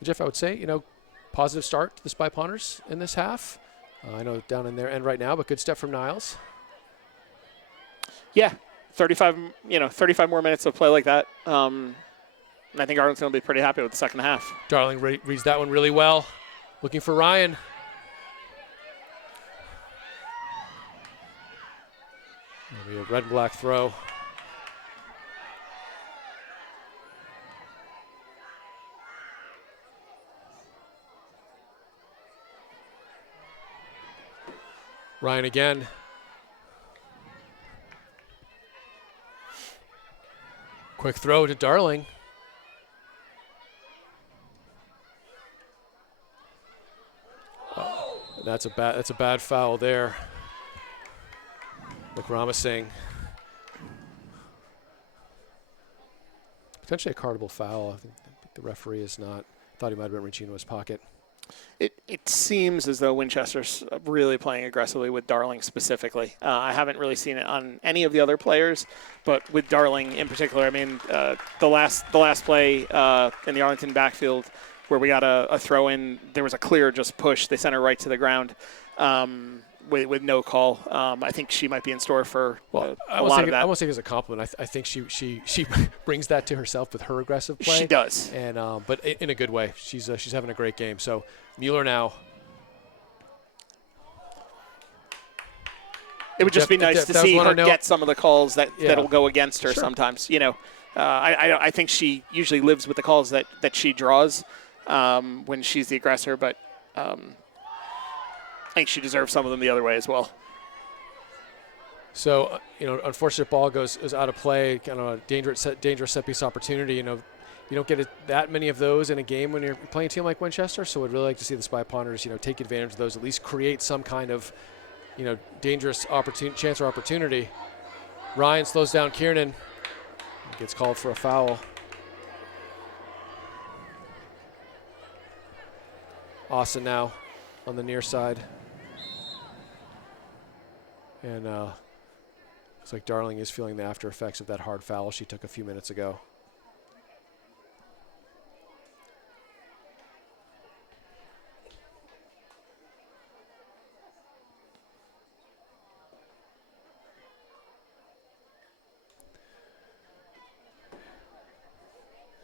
Jeff, I would say, you know, positive start to the Spy Ponders in this half. I know down in their end right now, but good step from Niles. Yeah, 35 more minutes of play like that. And I think Arlington will be pretty happy with the second half. Darling reads that one really well. Looking for Ryan. Maybe a red and black throw. Ryan again. Quick throw to Darling. That's a bad foul there. McRamasing. Potentially a cardable foul. I think the referee is not. Thought he might have been reaching into his pocket. It seems as though Winchester's really playing aggressively with Darling specifically. I haven't really seen it on any of the other players, but with Darling in particular, I mean, the last play in the Arlington backfield where we got a throw in, there was a clear just push. They sent her right to the ground with no call. I think she might be in store for a lot of that. I won't say it as a compliment. I think she brings that to herself with her aggressive play. She does, and but in a good way. She's having a great game. So Mueller now. It would just be nice to see her get some of the calls that'll go against her sometimes. You know, I think she usually lives with the calls that she draws when she's the aggressor, but I think she deserves some of them the other way as well. So, unfortunate ball goes out of play, kind of a dangerous set piece opportunity. You don't get that many of those in a game when you're playing a team like Winchester. So I'd really like to see the Spy Ponders, take advantage of those, at least create some kind of, dangerous chance or opportunity. Ryan slows down Kiernan. Gets called for a foul. Austin now on the near side. And looks like Darling is feeling the after effects of that hard foul she took a few minutes ago.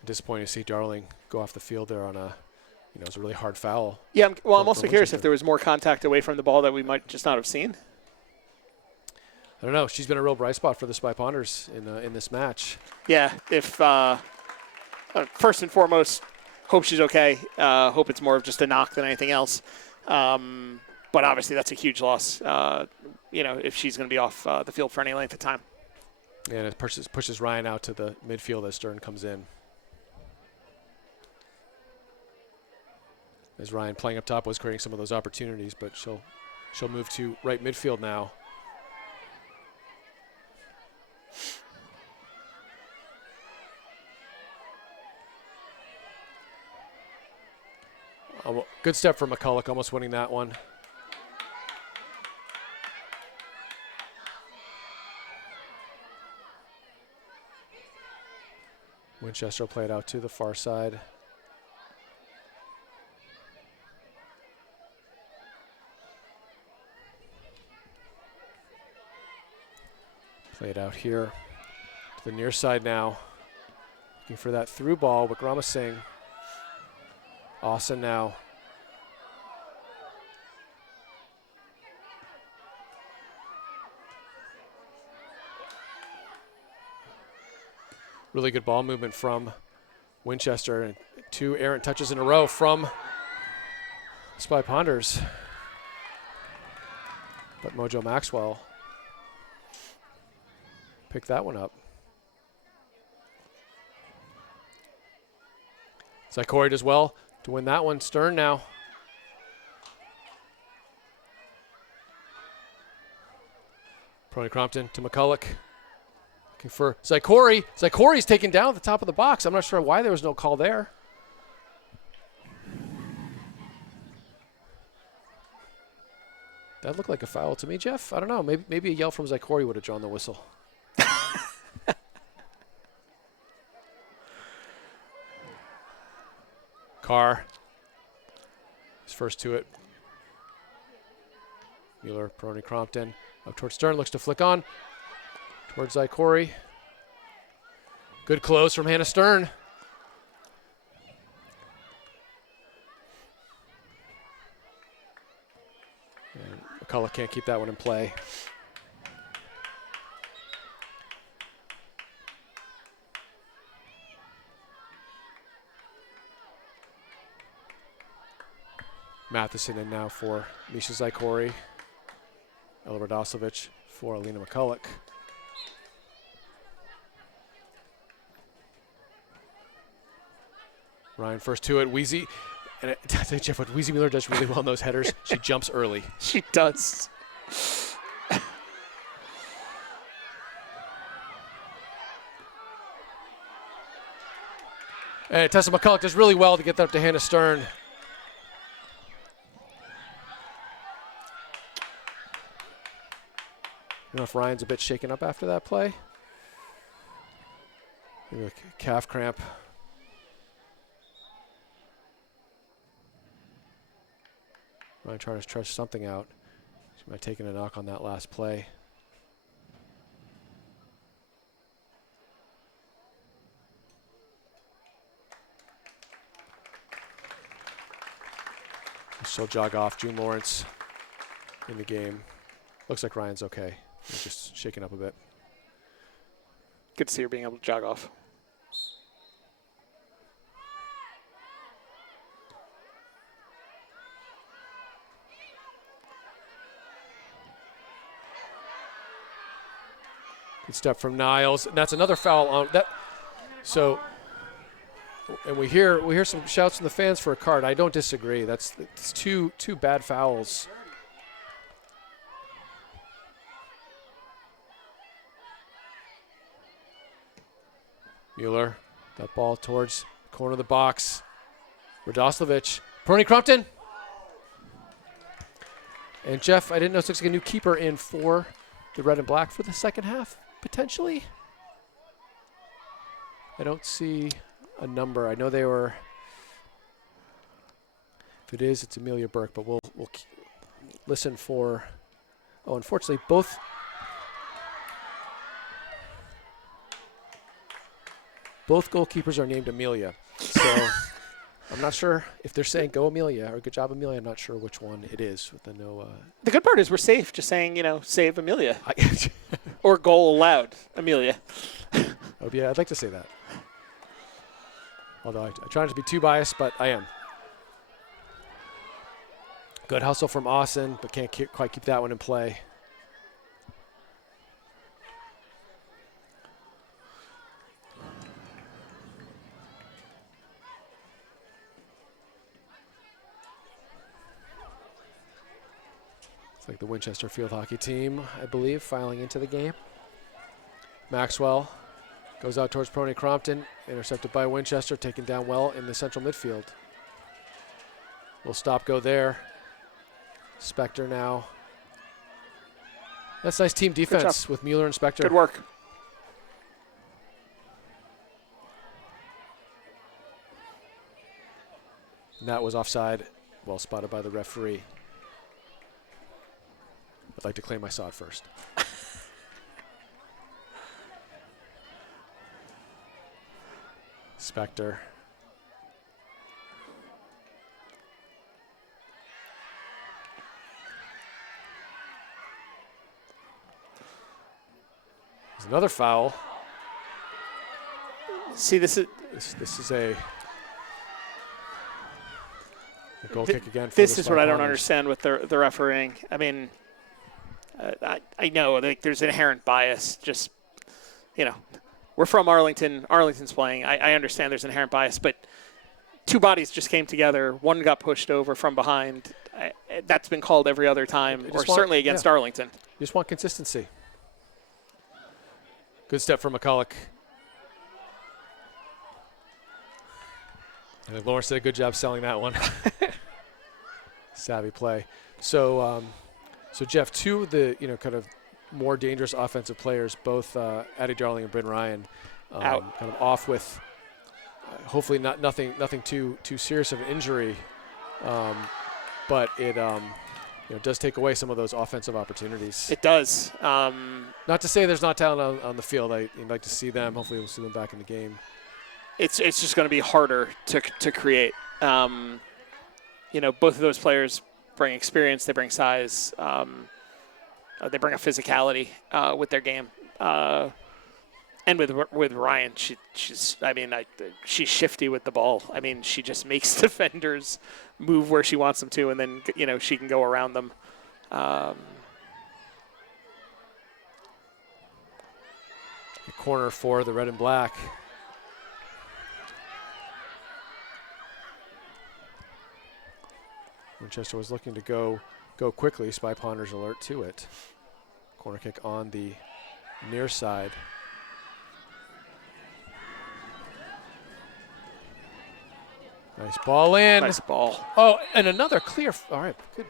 Disappointing to see Darling go off the field there on it's a really hard foul. Yeah, I'm also curious if there was more contact away from the ball that we might just not have seen. I don't know. She's been a real bright spot for the Spy Ponders in this match. Yeah, if first and foremost, hope she's okay. Hope it's more of just a knock than anything else. But obviously that's a huge loss, if she's going to be off the field for any length of time. And it pushes Ryan out to the midfield as Stern comes in. As Ryan playing up top was creating some of those opportunities, but she'll move to right midfield now. Good step from McCulloch, almost winning that one. Winchester will play it out to the far side. Play it out here to the near side now. Looking for that through ball, Wickramasinghe. Austin now. Really good ball movement from Winchester, and 2 errant touches in a row from Spy Ponders. But Mojo Maxwell picked that one up. Zykorie does well to win that one. Stern now. Prony Crompton to McCulloch. Looking for Zykorie. Zykorie's taken down at the top of the box. I'm not sure why there was no call there. That looked like a foul to me, Jeff. I don't know. Maybe a yell from Zykorie would have drawn the whistle. Carr. His first to it. Mueller, Prony Crompton. Up towards Stern. Looks to flick on. Towards Zykorie. Good close from Hannah Stern. And McCulloch can't keep that one in play. Matheson in now for Misha Zykorie. Ella Radosovic for Alina McCulloch. Ryan first to it. Weezy And I tell you, Jeff, what Weezy Mueller does really well in those headers, she jumps early. She does. And Tessa McCulloch does really well to get that up to Hannah Stern. I don't know if Ryan's a bit shaken up after that play. Maybe a calf cramp. Ryan trying to stretch something out. She might have taken a knock on that last play. She'll jog off. June Lawrence in the game. Looks like Ryan's okay. He's just shaking up a bit. Good to see her being able to jog off. Good step from Niles. And that's another foul on that. So, and we hear some shouts from the fans for a card. I don't disagree. It's two bad fouls. Mueller, that ball towards the corner of the box. Radoslavich, Peroni Crumpton. And Jeff, I didn't know, it looks like a new keeper in for the red and black for the second half, potentially. I don't see a number. I know they were, if it is, it's Amelia Burke, but we'll listen for, oh, unfortunately, both goalkeepers are named Amelia. So I'm not sure if they're saying go Amelia or good job Amelia. I'm not sure which one it is with the no. The good part is we're safe just saying, save Amelia. Or goal allowed, Amelia. Oh, yeah, I'd like to say that. Although I try not to be too biased, but I am. Good hustle from Austin, but can't quite keep that one in play. It's like the Winchester field hockey team, I believe, filing into the game. Maxwell goes out towards Peroni Crompton, intercepted by Winchester, taken down well in the central midfield. Will stop go there. Spector now. That's nice team defense with Mueller and Spector. Good work. And that was offside, well spotted by the referee. I'd like to claim I saw it first. Spector. There's another foul. See, this is a goal kick again. This is what I don't understand with the refereeing. I mean, I know there's inherent bias. Just, we're from Arlington. Arlington's playing. I understand there's inherent bias, but two bodies just came together. One got pushed over from behind. That's been called every other time, or certainly against Arlington. You just want consistency. Good step from McCulloch. I think Lawrence did a good job selling that one. Savvy play. So Jeff, two of the kind of more dangerous offensive players, both Addie Darling and Bryn Ryan, out. Kind of off with hopefully nothing too serious of an injury, but it does take away some of those offensive opportunities. It does. Not to say there's not talent on the field. I'd like to see them. Hopefully we'll see them back in the game. It's just going to be harder to create. Both of those players bring experience. They bring size. They bring a physicality with their game. And with Ryan, she's shifty with the ball. I mean, she just makes defenders move where she wants them to, and then she can go around them. The corner for the red and black. Winchester was looking to go quickly. Spy Ponders alert to it. Corner kick on the near side. Nice ball in. Nice ball. Oh, and another clear. All right, good.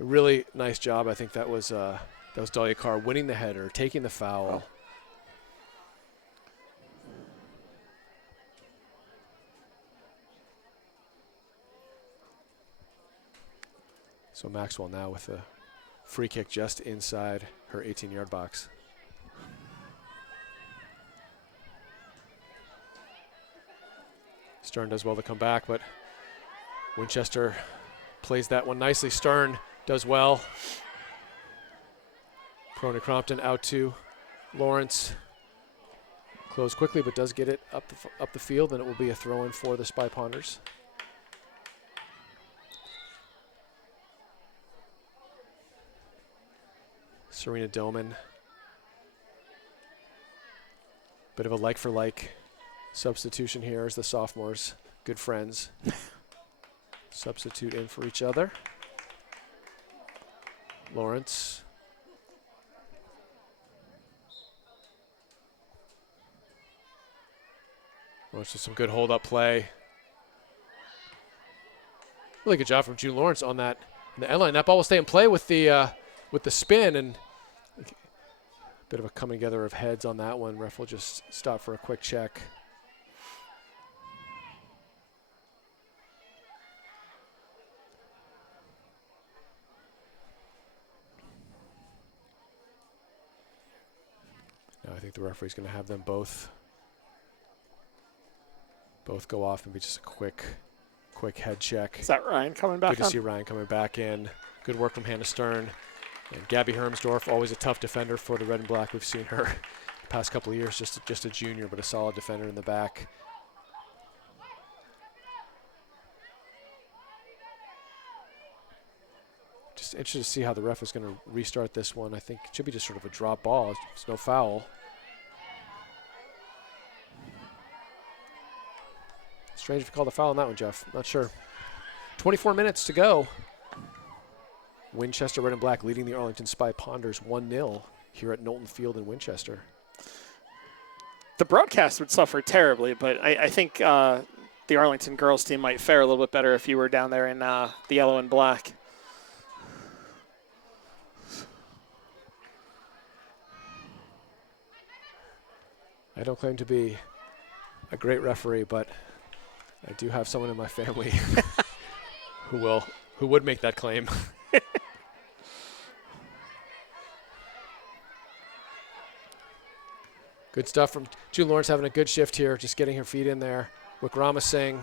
A really nice job. I think that was Zykorie winning the header, taking the foul. Oh. So Maxwell now with a free kick just inside her 18-yard box. Stern does well to come back, but Winchester plays that one nicely. Stern does well. Prony Crompton out to Lawrence. Close quickly, but does get it up the field, and it will be a throw-in for the Spy Ponders. Serena Doman. Bit of a like-for-like substitution here as the sophomores, good friends, substitute in for each other. Lawrence. Lawrence with some good hold-up play. Really good job from June Lawrence on that in the end line. That ball will stay in play with the spin, and a bit of a coming together of heads on that one. Ref will just stop for a quick check. Now I think the referee's going to have them both go off and be just a quick head check. Is that Ryan coming back Good to see Ryan coming back in. Good work from Hannah Stern. And Gabby Hermsdorf, always a tough defender for the Red and Black. We've seen her the past couple of years, just a junior, but a solid defender in the back. Just interested to see how the ref is going to restart this one. I think it should be just sort of a drop ball. It's no foul. Strange if you called a foul on that one, Jeff. Not sure. 24 minutes to go. Winchester Red and Black leading the Arlington Spy Ponders 1-0 here at Knowlton Field in Winchester. The broadcast would suffer terribly, but I think the Arlington girls team might fare a little bit better if you were down there in the yellow and black. I don't claim to be a great referee, but I do have someone in my family who would make that claim. Good stuff from June Lawrence, having a good shift here, just getting her feet in there. Wikrama Singh.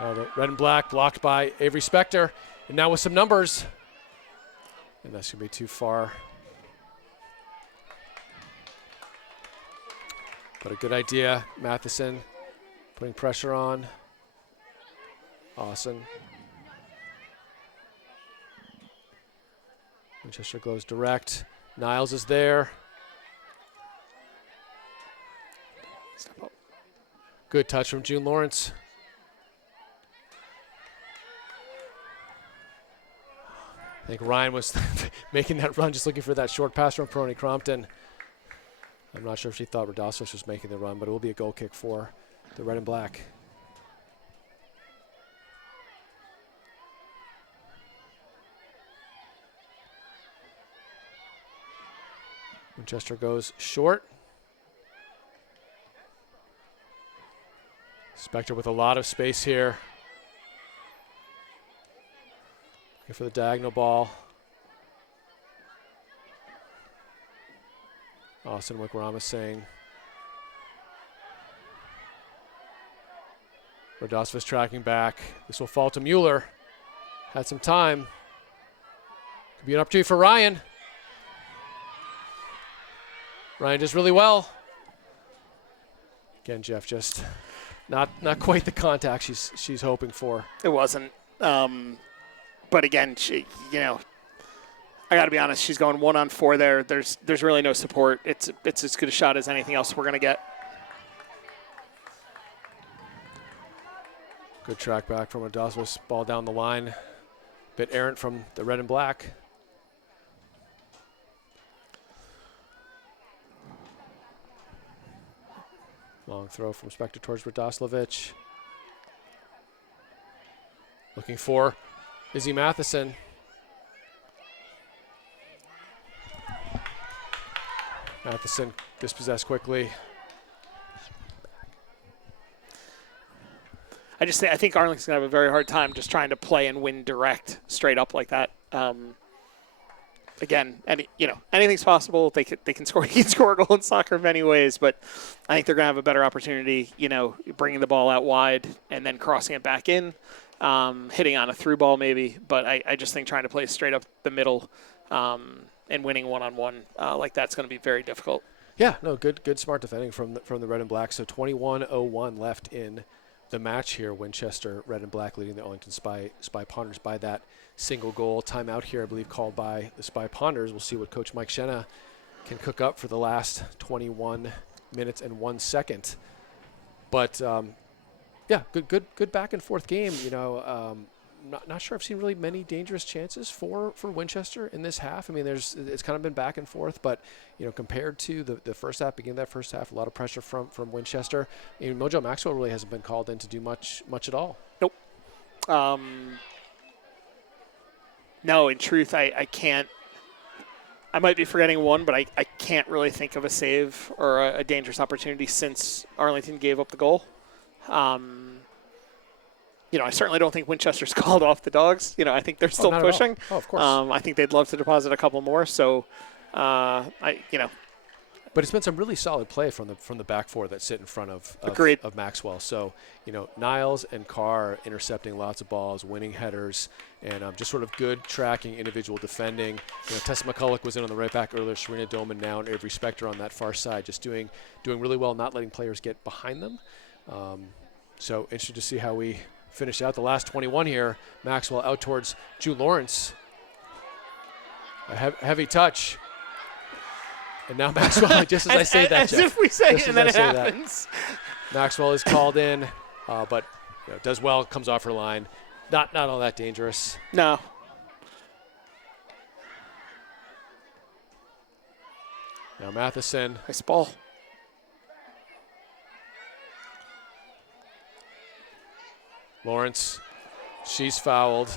The Red and Black blocked by Avery Spector, and now with some numbers. And that's going to be too far. But a good idea. Matheson putting pressure on. Awesome. Winchester goes direct. Niles is there. Step up. Good touch from June Lawrence. I think Ryan was making that run, just looking for that short pass from Prony Crompton. I'm not sure if she thought Radosvos was making the run, but it will be a goal kick for the Red and Black. Winchester goes short. Spector with a lot of space here. Looking for the diagonal ball. Austin Wikrama Singh. Radosvos tracking back. This will fall to Mueller. Had some time. Could be an opportunity for Ryan. Ryan does really well. Again, Jeff, just not quite the contact she's hoping for. It wasn't. But again, she, I got to be honest. She's going 1-on-4 there. There's really no support. It's as good a shot as anything else we're gonna get. Good track back from Radoslavich. Ball down the line. Bit errant from the red and black. Long throw from Spector towards Radoslavich. Looking for Izzy Matheson. Matheson dispossessed quickly. I think Arlington's going to have a very hard time just trying to play and win direct straight up like that. Again, anything's possible. They can score. You can score a goal in soccer in many ways, but I think they're going to have a better opportunity, bringing the ball out wide and then crossing it back in, hitting on a through ball maybe. But I just think trying to play straight up the middle and winning one-on-one like that's going to be very difficult. Yeah, no, good smart defending from the red and black. So 21:01 left in the match here. Winchester red and black leading the Arlington Spy Ponders by that single goal. Timeout here, I believe, called by the Spy Ponders. We'll see what Coach Mike Shenna can cook up for the last 21 minutes and 1 second. But yeah, good back and forth game. Not sure I've seen really many dangerous chances for Winchester in this half. I mean, it's kind of been back and forth, but compared to the first half, beginning of that first half, a lot of pressure from Winchester. Mojo Maxwell really hasn't been called in to do much at all. Nope. No, in truth, I can't. I might be forgetting one, but I can't really think of a save or a dangerous opportunity since Arlington gave up the goal. I certainly don't think Winchester's called off the Dogs. I think they're still pushing. Oh, of course. I think they'd love to deposit a couple more. So, But it's been some really solid play from the back four that sit in front of Maxwell. So, Niles and Carr intercepting lots of balls, winning headers, and just sort of good tracking, individual defending. Tessa McCulloch was in on the right back earlier. Serena Doman now, and Avery Spector on that far side, just doing really well, not letting players get behind them. So interested to see how we finish out the last 21 here. Maxwell out towards Drew Lawrence. A heavy touch. And now Maxwell, just as I say that, as Jeff, if we say it and then it happens. Maxwell is called in, but does well, comes off her line. Not all that dangerous. No. Now Matheson. Nice ball. Lawrence, she's fouled.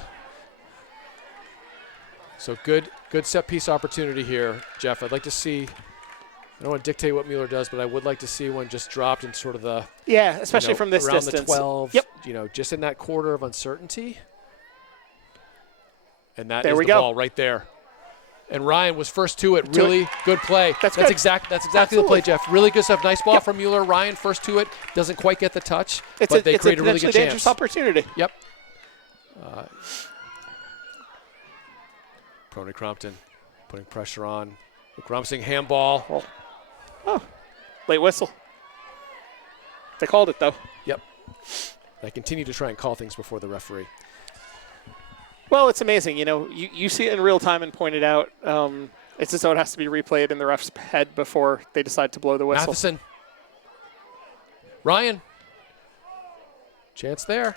So good set piece opportunity here, Jeff. I'd like to see. I don't want to dictate what Mueller does, but I would like to see one just dropped in sort of the especially from this around distance. The 12. Yep. Just in that quarter of uncertainty. And that there is we the go. ball right there. And Ryan was first to it. Really good play. That's good. good. Exactly Absolutely. the play, Jeff. Really good stuff. Nice ball from Mueller. Ryan first to it. Doesn't quite get the touch, but they create a really good chance. Dangerous opportunity. Yep. Prony Crompton putting pressure on. Rumsing handball. Oh, late whistle. They called it, though. Yep. They continue to try and call things before the referee. Well, it's amazing. You see it in real time and point it out. It's as though it has to be replayed in the ref's head before they decide to blow the whistle. Matheson. Ryan. Chance there.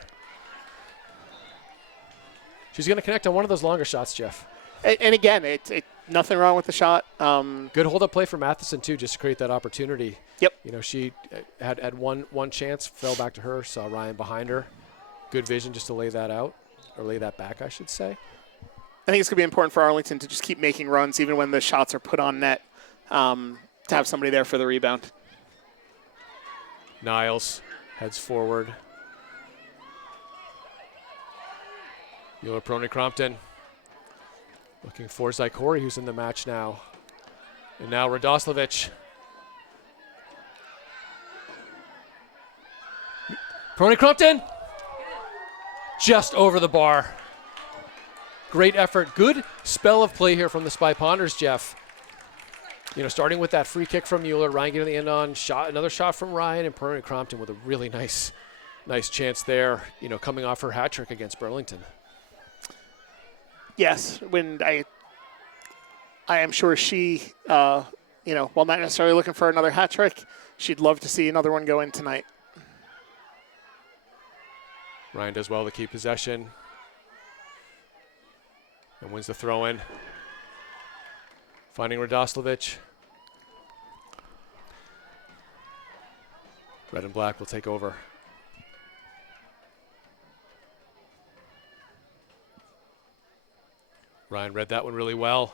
She's going to connect on one of those longer shots, Jeff. And again, nothing wrong with the shot. Good hold-up play for Matheson, too, just to create that opportunity. Yep. She had one chance, fell back to her, saw Ryan behind her. Good vision just to lay that out, or lay that back, I should say. I think it's going to be important for Arlington to just keep making runs, even when the shots are put on net, to have somebody there for the rebound. Niles heads forward. Mueller, Prony Crompton. Looking for Zykorie, who's in the match now. And now Radoslavich. Prony Crompton. Just over the bar. Great effort. Good spell of play here from the Spy Ponders, Jeff. Starting with that free kick from Mueller, Ryan getting the end on, another shot from Ryan, and Prony Crompton with a really nice chance there, coming off her hat trick against Burlington. Yes, when I am sure she, while not necessarily looking for another hat trick, she'd love to see another one go in tonight. Ryan does well to keep possession and wins the throw-in. Finding Radoslavich. Red and black will take over. Ryan read that one really well.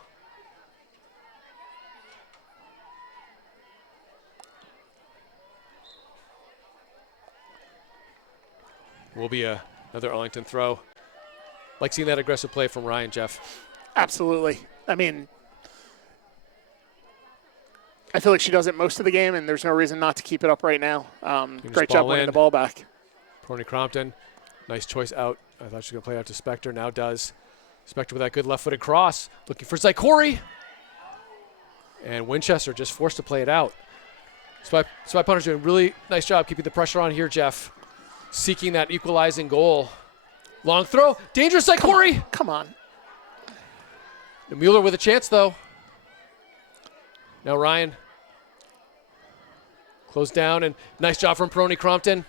Will be another Arlington throw. Like seeing that aggressive play from Ryan, Jeff. Absolutely. I mean, I feel like she does it most of the game, and there's no reason not to keep it up right now. Great job winning the ball back. Pony Crompton, nice choice out. I thought she was going to play out to Spector, now does. Spector with that good left-footed cross, looking for Zykorie. And Winchester just forced to play it out. Spy Punter's doing a really nice job keeping the pressure on here, Jeff. Seeking that equalizing goal. Long throw, dangerous Zykorie. Come on. Mueller with a chance, though. Now Ryan. Closed down, and nice job from Pony Crompton.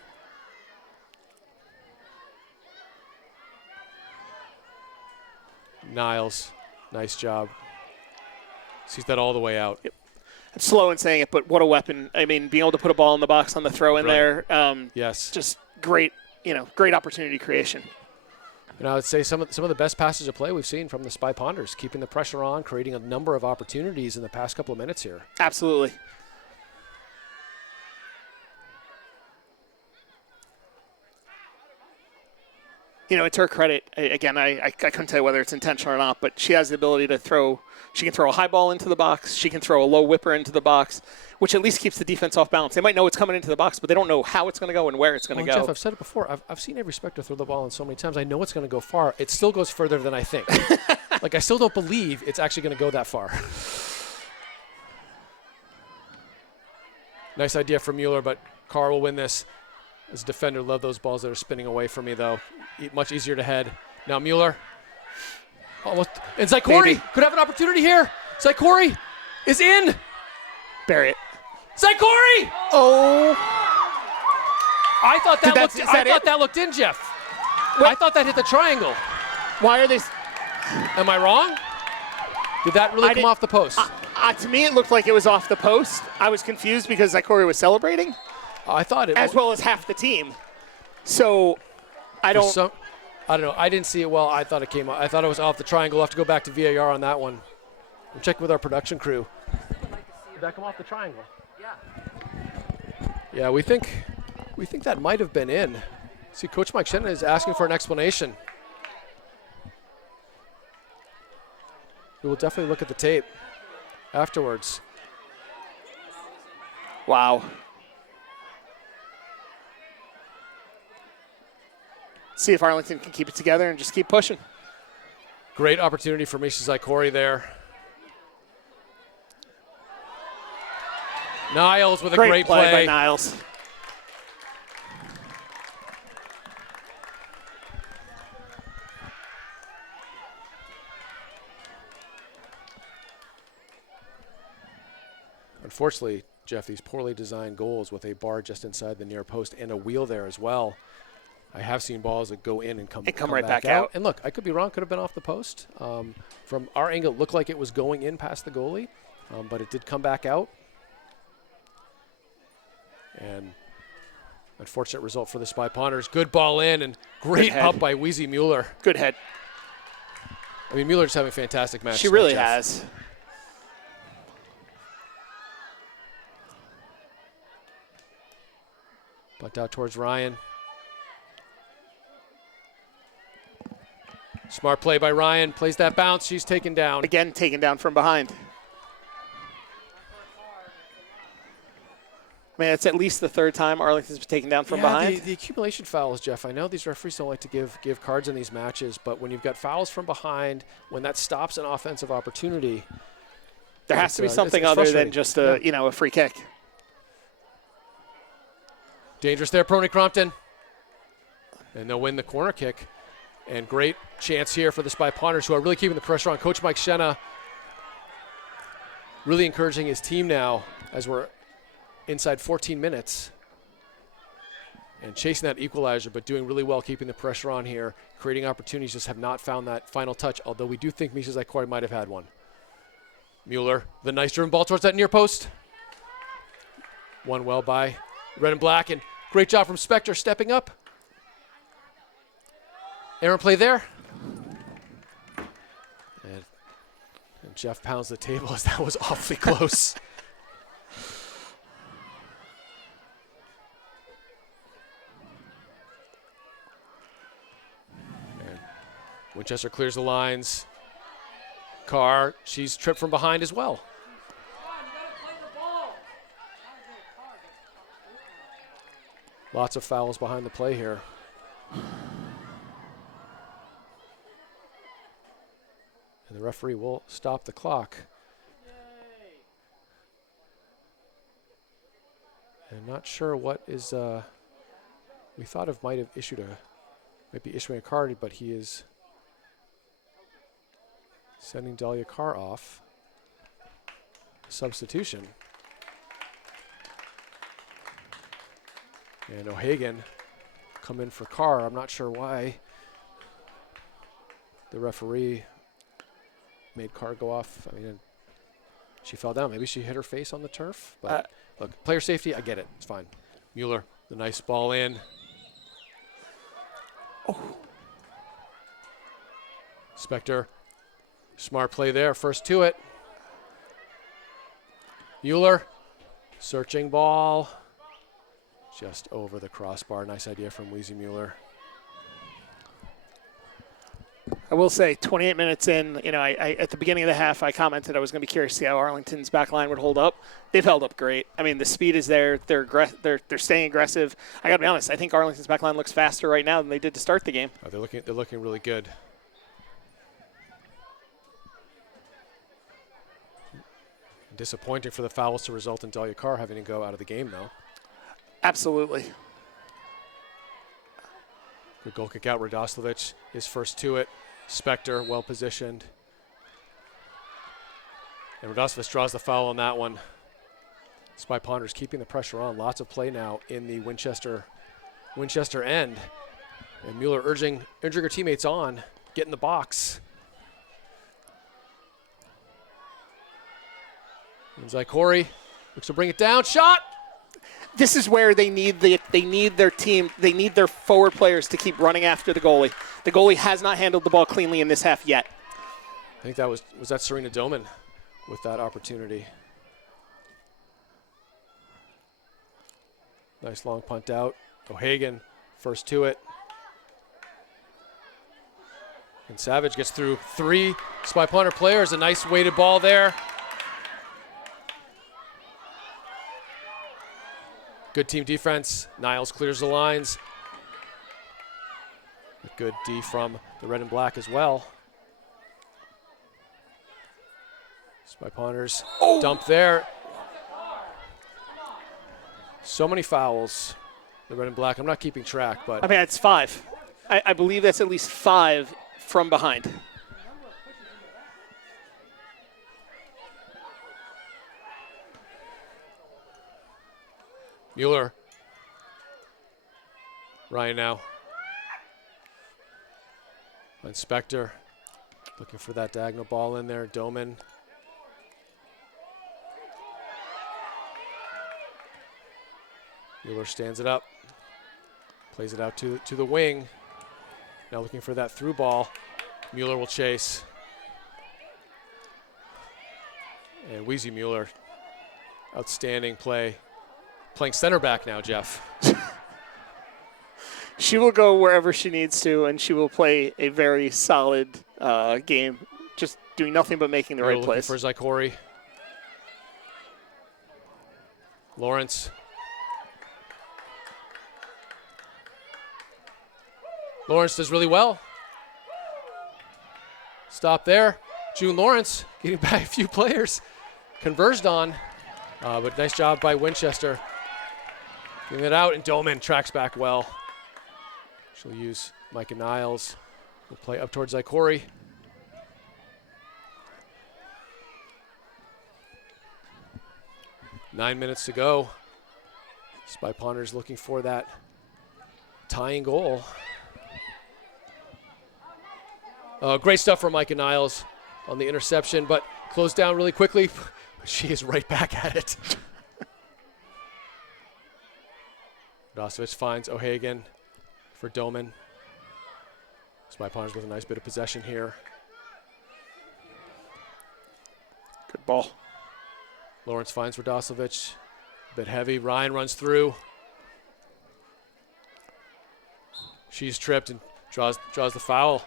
Niles, nice job. Sees that all the way out. Yep. I'm slow in saying it, but what a weapon. I mean, being able to put a ball in the box on the throw in there. Yes. Just great, great opportunity creation. And I would say some of the best passes of play we've seen from the Spy Ponders, keeping the pressure on, creating a number of opportunities in the past couple of minutes here. Absolutely. To her credit, again, I couldn't tell you whether it's intentional or not, but she has the ability to throw. She can throw a high ball into the box. She can throw a low whipper into the box, which at least keeps the defense off balance. They might know it's coming into the box, but they don't know how it's going to go and where it's going to go. Jeff, I've said it before. I've seen every Spectre throw the ball in so many times. I know it's going to go far. It still goes further than I think. I still don't believe it's actually going to go that far. Nice idea from Mueller, but Carr will win this. As a defender, love those balls that are spinning away from me, though. Much easier to head. Now Mueller. Almost. And Zykorie could have an opportunity here. Zykorie is in. Bury it. Zykorie! Oh. I thought that looked in, Jeff. Wait. I thought that hit the triangle. Why are they? Am I wrong? Did that really come off the post? To me, it looked like it was off the post. I was confused because Zykorie was celebrating. I thought it. As well as half the team. So, I don't know. I didn't see it well. I thought it came. I thought it was off the triangle. We'll have to go back to VAR on that one. We'll check with our production crew. Did that come off the triangle? Yeah. Yeah, we think that might have been in. See, Coach Mike Shenna is asking for an explanation. We will definitely look at the tape afterwards. Wow. See if Arlington can keep it together and just keep pushing. Great opportunity for Misha Zykorie there. Niles with a great play by Niles. Unfortunately, Jeff, these poorly designed goals with a bar just inside the near post and a wheel there as well. I have seen balls that go in and come right back out. And look, I could be wrong. Could have been off the post. From our angle, it looked like it was going in past the goalie, but it did come back out. And unfortunate result for the Spy Ponders. Good ball in and great help by Wheezy Mueller. Good head. I mean, Mueller's having a fantastic match. She really has. Butt out towards Ryan. Smart play by Ryan. Plays that bounce. She's taken down. Again, taken down from behind. Man, it's at least the third time Arlington's been taken down from behind. The accumulation fouls, Jeff. I know these referees don't like to give cards in these matches, but when you've got fouls from behind, when that stops an offensive opportunity, there has to be something other than just a free kick. Dangerous there, Pony Crompton. And they'll win the corner kick. And great chance here for the Spy Ponders, who are really keeping the pressure on. Coach Mike Shenna really encouraging his team now as we're inside 14 minutes. and chasing that equalizer, but doing really well keeping the pressure on here, creating opportunities, just have not found that final touch, although we do think Misha Zykorie might have had one. Mueller, the nice driven ball towards that near post. Won well by Red and Black, and great job from Spector stepping up. Errant play there. And Jeff pounds the table as that was awfully close. And Winchester clears the lines. Carr, she's tripped from behind as well. Lots of fouls behind the play here. And the referee will stop the clock. And not sure what is, we thought of might be issuing a card, but he is sending Dahlia Carr off. Substitution. And O'Hagan come in for Carr. I'm not sure why the referee made Carr go off. I mean, she fell down. Maybe she hit her face on the turf. But look, player safety, I get it. It's fine. Mueller, the nice ball in. Oh. Spector, smart play there. First to it. Mueller, searching ball. Just over the crossbar. Nice idea from Weezy Mueller. I will say, 28 minutes in, you know, I at the beginning of the half, I commented I was going to be curious to see how Arlington's back line would hold up. They've held up great. I mean, the speed is there. They're staying aggressive. I got to be honest. I think Arlington's back line looks faster right now than they did to start the game. Oh, they're looking really good. Disappointing for the fouls to result in Dahlia Carr having to go out of the game, though. Absolutely. Good goal kick out. Radoslavich is first to it. Spector well positioned. And Radoslavich draws the foul on that one. Spy Ponders keeping the pressure on. Lots of play now in the Winchester end. And Mueller urging her teammates on. Get in the box. And Zykorie looks to bring it down. Shot! This is where they need their team, they need their forward players to keep running after the goalie. The goalie has not handled the ball cleanly in this half yet. I think that was that Serena Doman with that opportunity. Nice long punt out. O'Hagan first to it. And Savage gets through three Spy Punter players. A nice weighted ball there. Good team defense. Niles clears the lines. A good D from the Red and Black as well. Spy Ponders dump there. So many fouls. The Red and Black. I'm not keeping track, but I mean, it's 5. I believe that's at least 5 from behind. Mueller. Ryan now. Spector looking for that diagonal ball in there. Doman. Mueller stands it up. Plays it out to the wing. Now looking for that through ball. Mueller will chase. And Weezy Mueller. Outstanding play. Playing center back now, Jeff. She will go wherever she needs to, and she will play a very solid game, just doing nothing but making the right plays. For Zykorie. Lawrence. Lawrence does really well. Stop there. June Lawrence getting back a few players. Converged on, but nice job by Winchester. Getting it out, and Doman tracks back well. She'll use Micah Niles. We'll play up towards Zykorie. Nine minutes to go. Spy Ponders looking for that tying goal. Great stuff from Micah Niles on the interception, but closed down really quickly. She is right back at it. Radosevich finds O'Hagan for Doman. Spy Ponders with a nice bit of possession here. Good ball. Lawrence finds Radosevich. A bit heavy. Ryan runs through. She's tripped and draws the foul.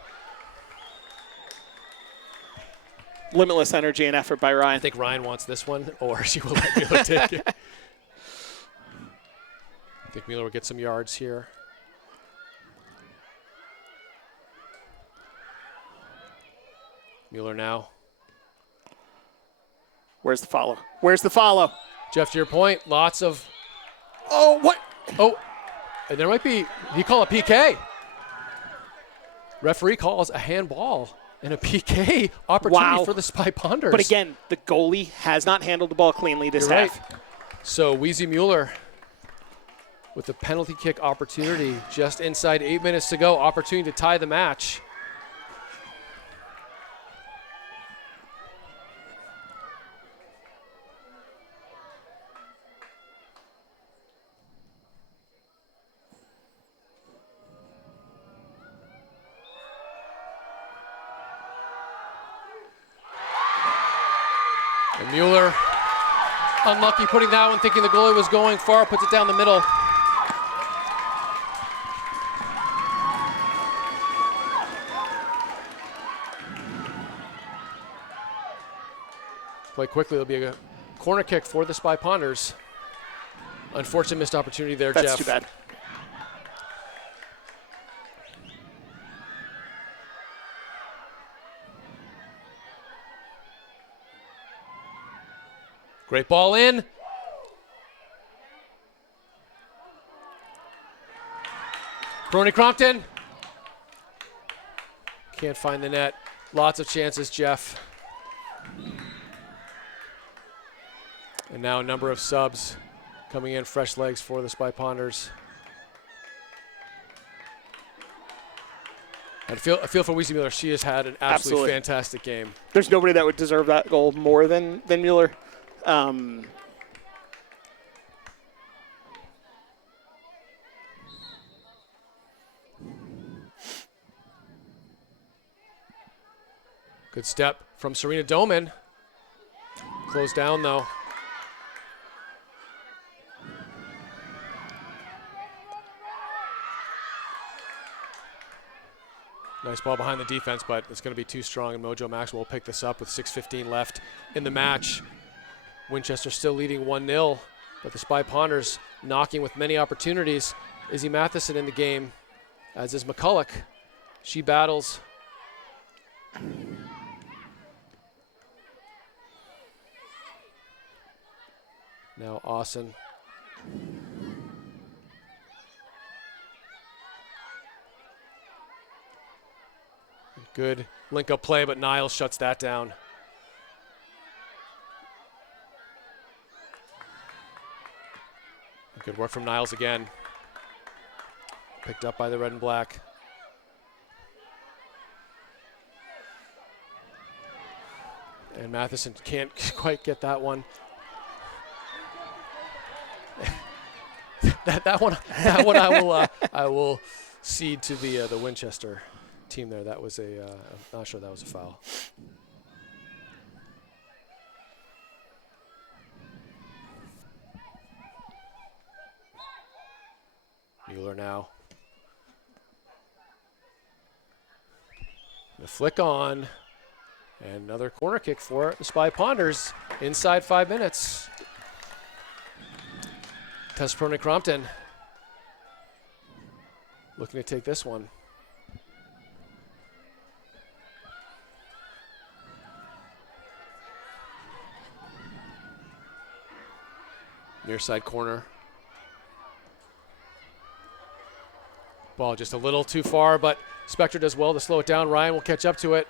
Limitless energy and effort by Ryan. I think Ryan wants this one, or she will let Mueller take it. I think Mueller will get some yards here. Mueller now. Where's the follow? Where's the follow? Jeff, to your point, lots of. Oh, what? Oh, and there might be. He call a PK. Referee calls a handball and a PK opportunity for the Spy Ponders. But again, the goalie has not handled the ball cleanly this half. Right. So Weezy Mueller with the penalty kick opportunity just inside 8 minutes to go. Opportunity to tie the match. And Mueller, unlucky putting that one, thinking the goalie was going far, puts it down the middle. Quite quickly, there'll be a corner kick for the Spy Ponders. Unfortunate missed opportunity there, That's Jeff. too bad. Great ball in. Brony Crompton. Can't find the net. Lots of chances, Jeff. And now a number of subs coming in, fresh legs for the Spy Ponders. I feel for Weezy Mueller. She has had an absolutely fantastic game. There's nobody that would deserve that goal more than Mueller. Good step from Serena Doman. Closed down, though. Nice ball behind the defense, but it's going to be too strong, and Mojo Maxwell will pick this up with 6:15 left in the match. Winchester still leading 1-0, but the Spy Ponders knocking with many opportunities. Izzy Matheson in the game, as is McCulloch. She battles. Now Austin. Good link-up play, but Niles shuts that down. Good work from Niles again. Picked up by the red and black. And Matheson can't quite get that one. that one I will cede to the Winchester team there. That was I'm not sure that was a foul. Mueller now. The flick on. And another corner kick for the Spy Ponders inside 5 minutes. Tesprony Crompton looking to take this one. Near side corner. Ball just a little too far, but Spector does well to slow it down. Ryan will catch up to it.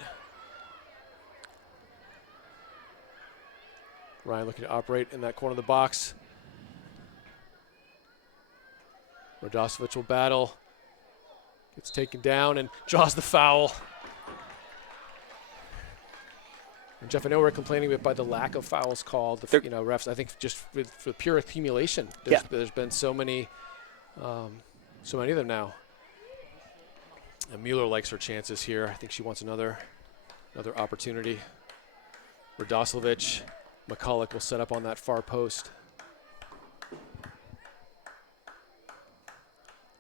Ryan looking to operate in that corner of the box. Radosevich will battle. Gets taken down and draws the foul. And Jeff, I know we're complaining by the lack of fouls called. Refs, I think just for pure accumulation. There's been so many of them now. And Mueller likes her chances here. I think she wants another opportunity. Radoslavich, McCulloch will set up on that far post.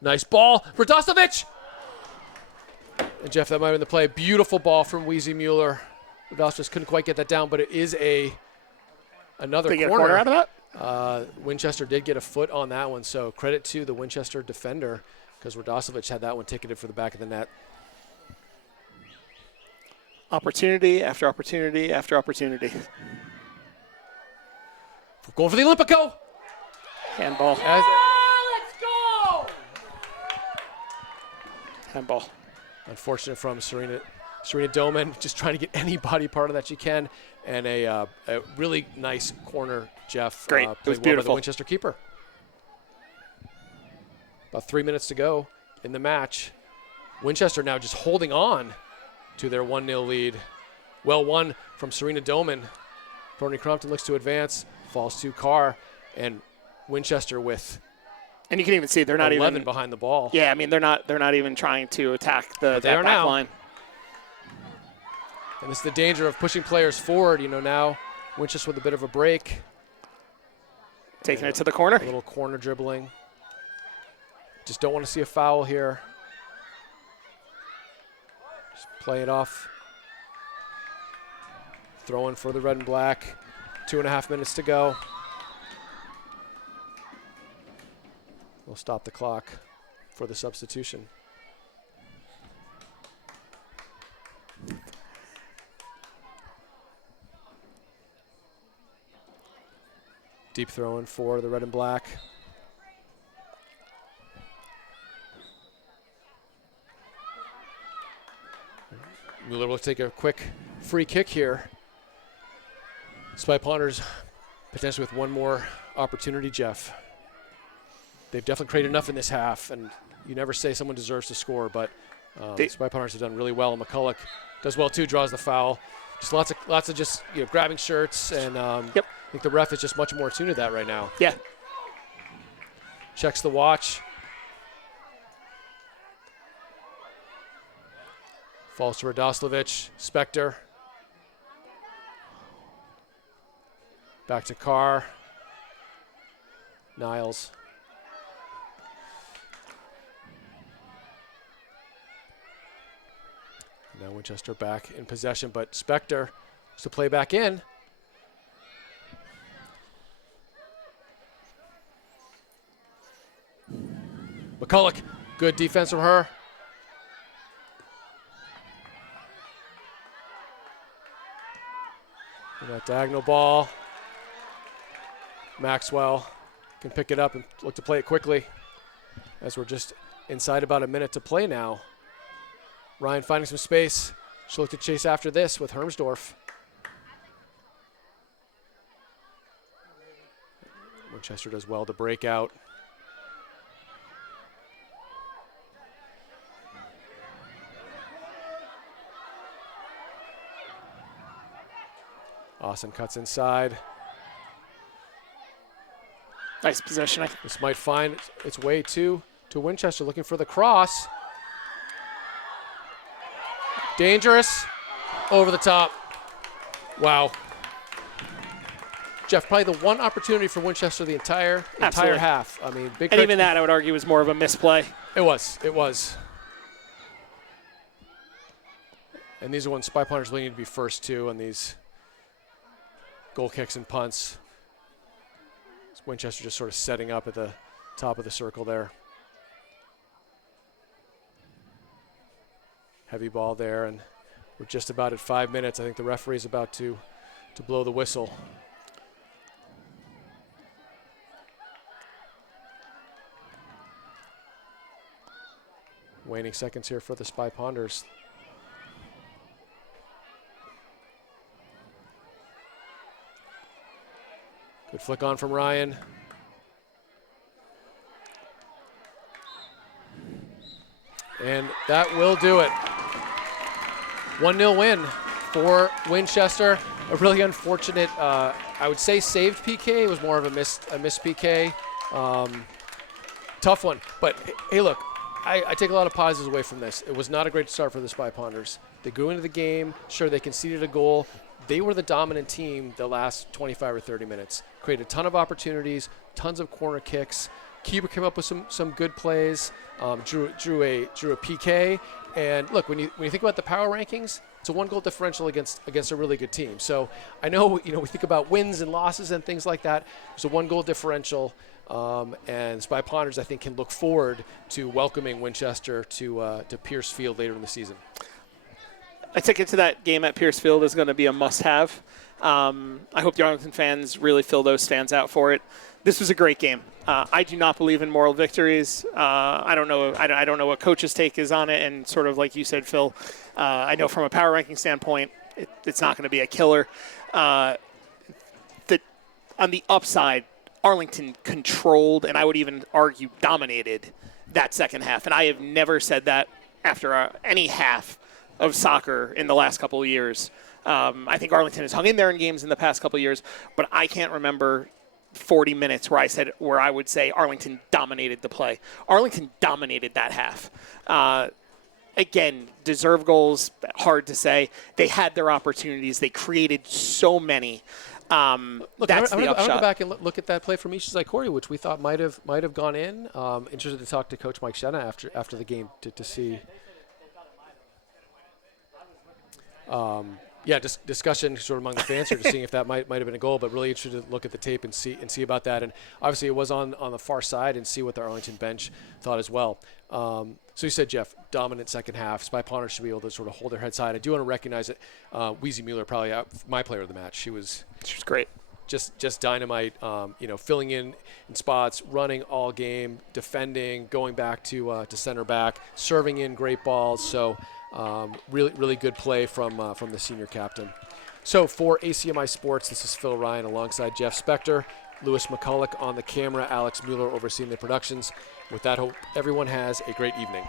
Nice ball, Radoslavich! And Jeff, that might have been the play. Beautiful ball from Wheezy Mueller. Radoslavich couldn't quite get that down, but it is another corner. Get a corner out of that? Winchester did get a foot on that one, so credit to the Winchester defender because Radoslavich had that one ticketed for the back of the net. Opportunity after opportunity after opportunity. Going for the Olympico. Handball. Let's go! Handball. Unfortunate from Serena Doman, just trying to get any body part of that she can. And a really nice corner, Jeff. Great. It was well beautiful. By the Winchester keeper. About 3 minutes to go in the match. Winchester now just holding on to their 1-0 lead. Well won from Serena Doman. Tony Crompton looks to advance, falls to Carr, and Winchester with and you can even see they're not 11 even behind the ball. Yeah, I mean they're not even trying to attack that back line. And it's the danger of pushing players forward. Now Winchester with a bit of a break. Taking it to the corner. A little corner dribbling. Just don't want to see a foul here. Just play it off. Throw in for the red and black. 2.5 minutes to go. We'll stop the clock for the substitution. Deep throw in for the red and black. Mueller will take a quick free kick here. Spy Ponders potentially with one more opportunity, Jeff. They've definitely created enough in this half, and you never say someone deserves to score, but Spy Ponders have done really well, and McCulloch does well too, draws the foul. Just lots of just grabbing shirts, and I think the ref is just much more attuned to that right now. Yeah. Checks the watch. Falls to Radoslavich. Spector. Back to Carr. Niles. Now Winchester back in possession, but Spector is to play back in. McCulloch, good defense from her. And that diagonal ball. Maxwell can pick it up and look to play it quickly as we're just inside about a minute to play now. Ryan finding some space. She'll look to chase after this with Hermsdorf. Winchester does well to break out. Austin cuts inside. Nice positioning. This might find its way to Winchester, looking for the cross. Dangerous. Over the top. Wow. Jeff, probably the one opportunity for Winchester the entire half. I mean, big. And even that, I would argue, was more of a misplay. It was. And these are when Spy Ponders really need to be first too on these goal kicks and punts. Winchester just sort of setting up at the top of the circle there. Heavy ball there, and we're just about at 5 minutes. I think the referee's about to blow the whistle. Waning seconds here for the Spy Ponders. Good flick on from Ryan. And that will do it. 1-0 win for Winchester. A really unfortunate, I would say, saved PK. It was more of a missed PK. Tough one. But, hey, look, I take a lot of positives away from this. It was not a great start for the Spy Ponders. They grew into the game. Sure, they conceded a goal. They were the dominant team the last 25 or 30 minutes. Created a ton of opportunities, tons of corner kicks. Keeper came up with some good plays, drew a PK. And look, when you think about the power rankings, it's a 1-goal differential against a really good team. So I know we think about wins and losses and things like that. It's a 1-goal differential, and Spy Ponders I think can look forward to welcoming Winchester to Pierce Field later in the season. A ticket to that game at Pierce Field is going to be a must-have. I hope the Arlington fans really fill those stands out for it. This was a great game. I do not believe in moral victories. I don't know what coach's take is on it, and sort of like you said, Phil, I know from a power ranking standpoint, it's not going to be a killer. On the upside, Arlington controlled, and I would even argue dominated that second half. And I have never said that after any half of soccer in the last couple of years. I think Arlington has hung in there in games in the past couple of years, but I can't remember 40 minutes where I would say Arlington dominated the play. Arlington dominated that half. Again, deserved goals, hard to say. They had their opportunities. They created so many. Look, that's I'm the going to upshot. go back and look at that play from Zykorie, which we thought might have gone in. Interested to talk to Coach Mike Shenna after the game to see. Discussion sort of among the fans here, just seeing if that might have been a goal, but really interested to look at the tape and see about that. And obviously, it was on the far side, and see what the Arlington bench thought as well. So you said, Jeff, dominant second half. Spy Ponders should be able to sort of hold their heads high. I do want to recognize it. Weezy Mueller, probably my player of the match. She was great. Just dynamite. Filling in spots, running all game, defending, going back to center back, serving in great balls. So. Really good play from the senior captain. So for ACMi Sports, this is Phil Ryan alongside Jeff Spector, Lewis McCulloch on the camera, Alex Mueller overseeing the productions. With that, hope everyone has a great evening.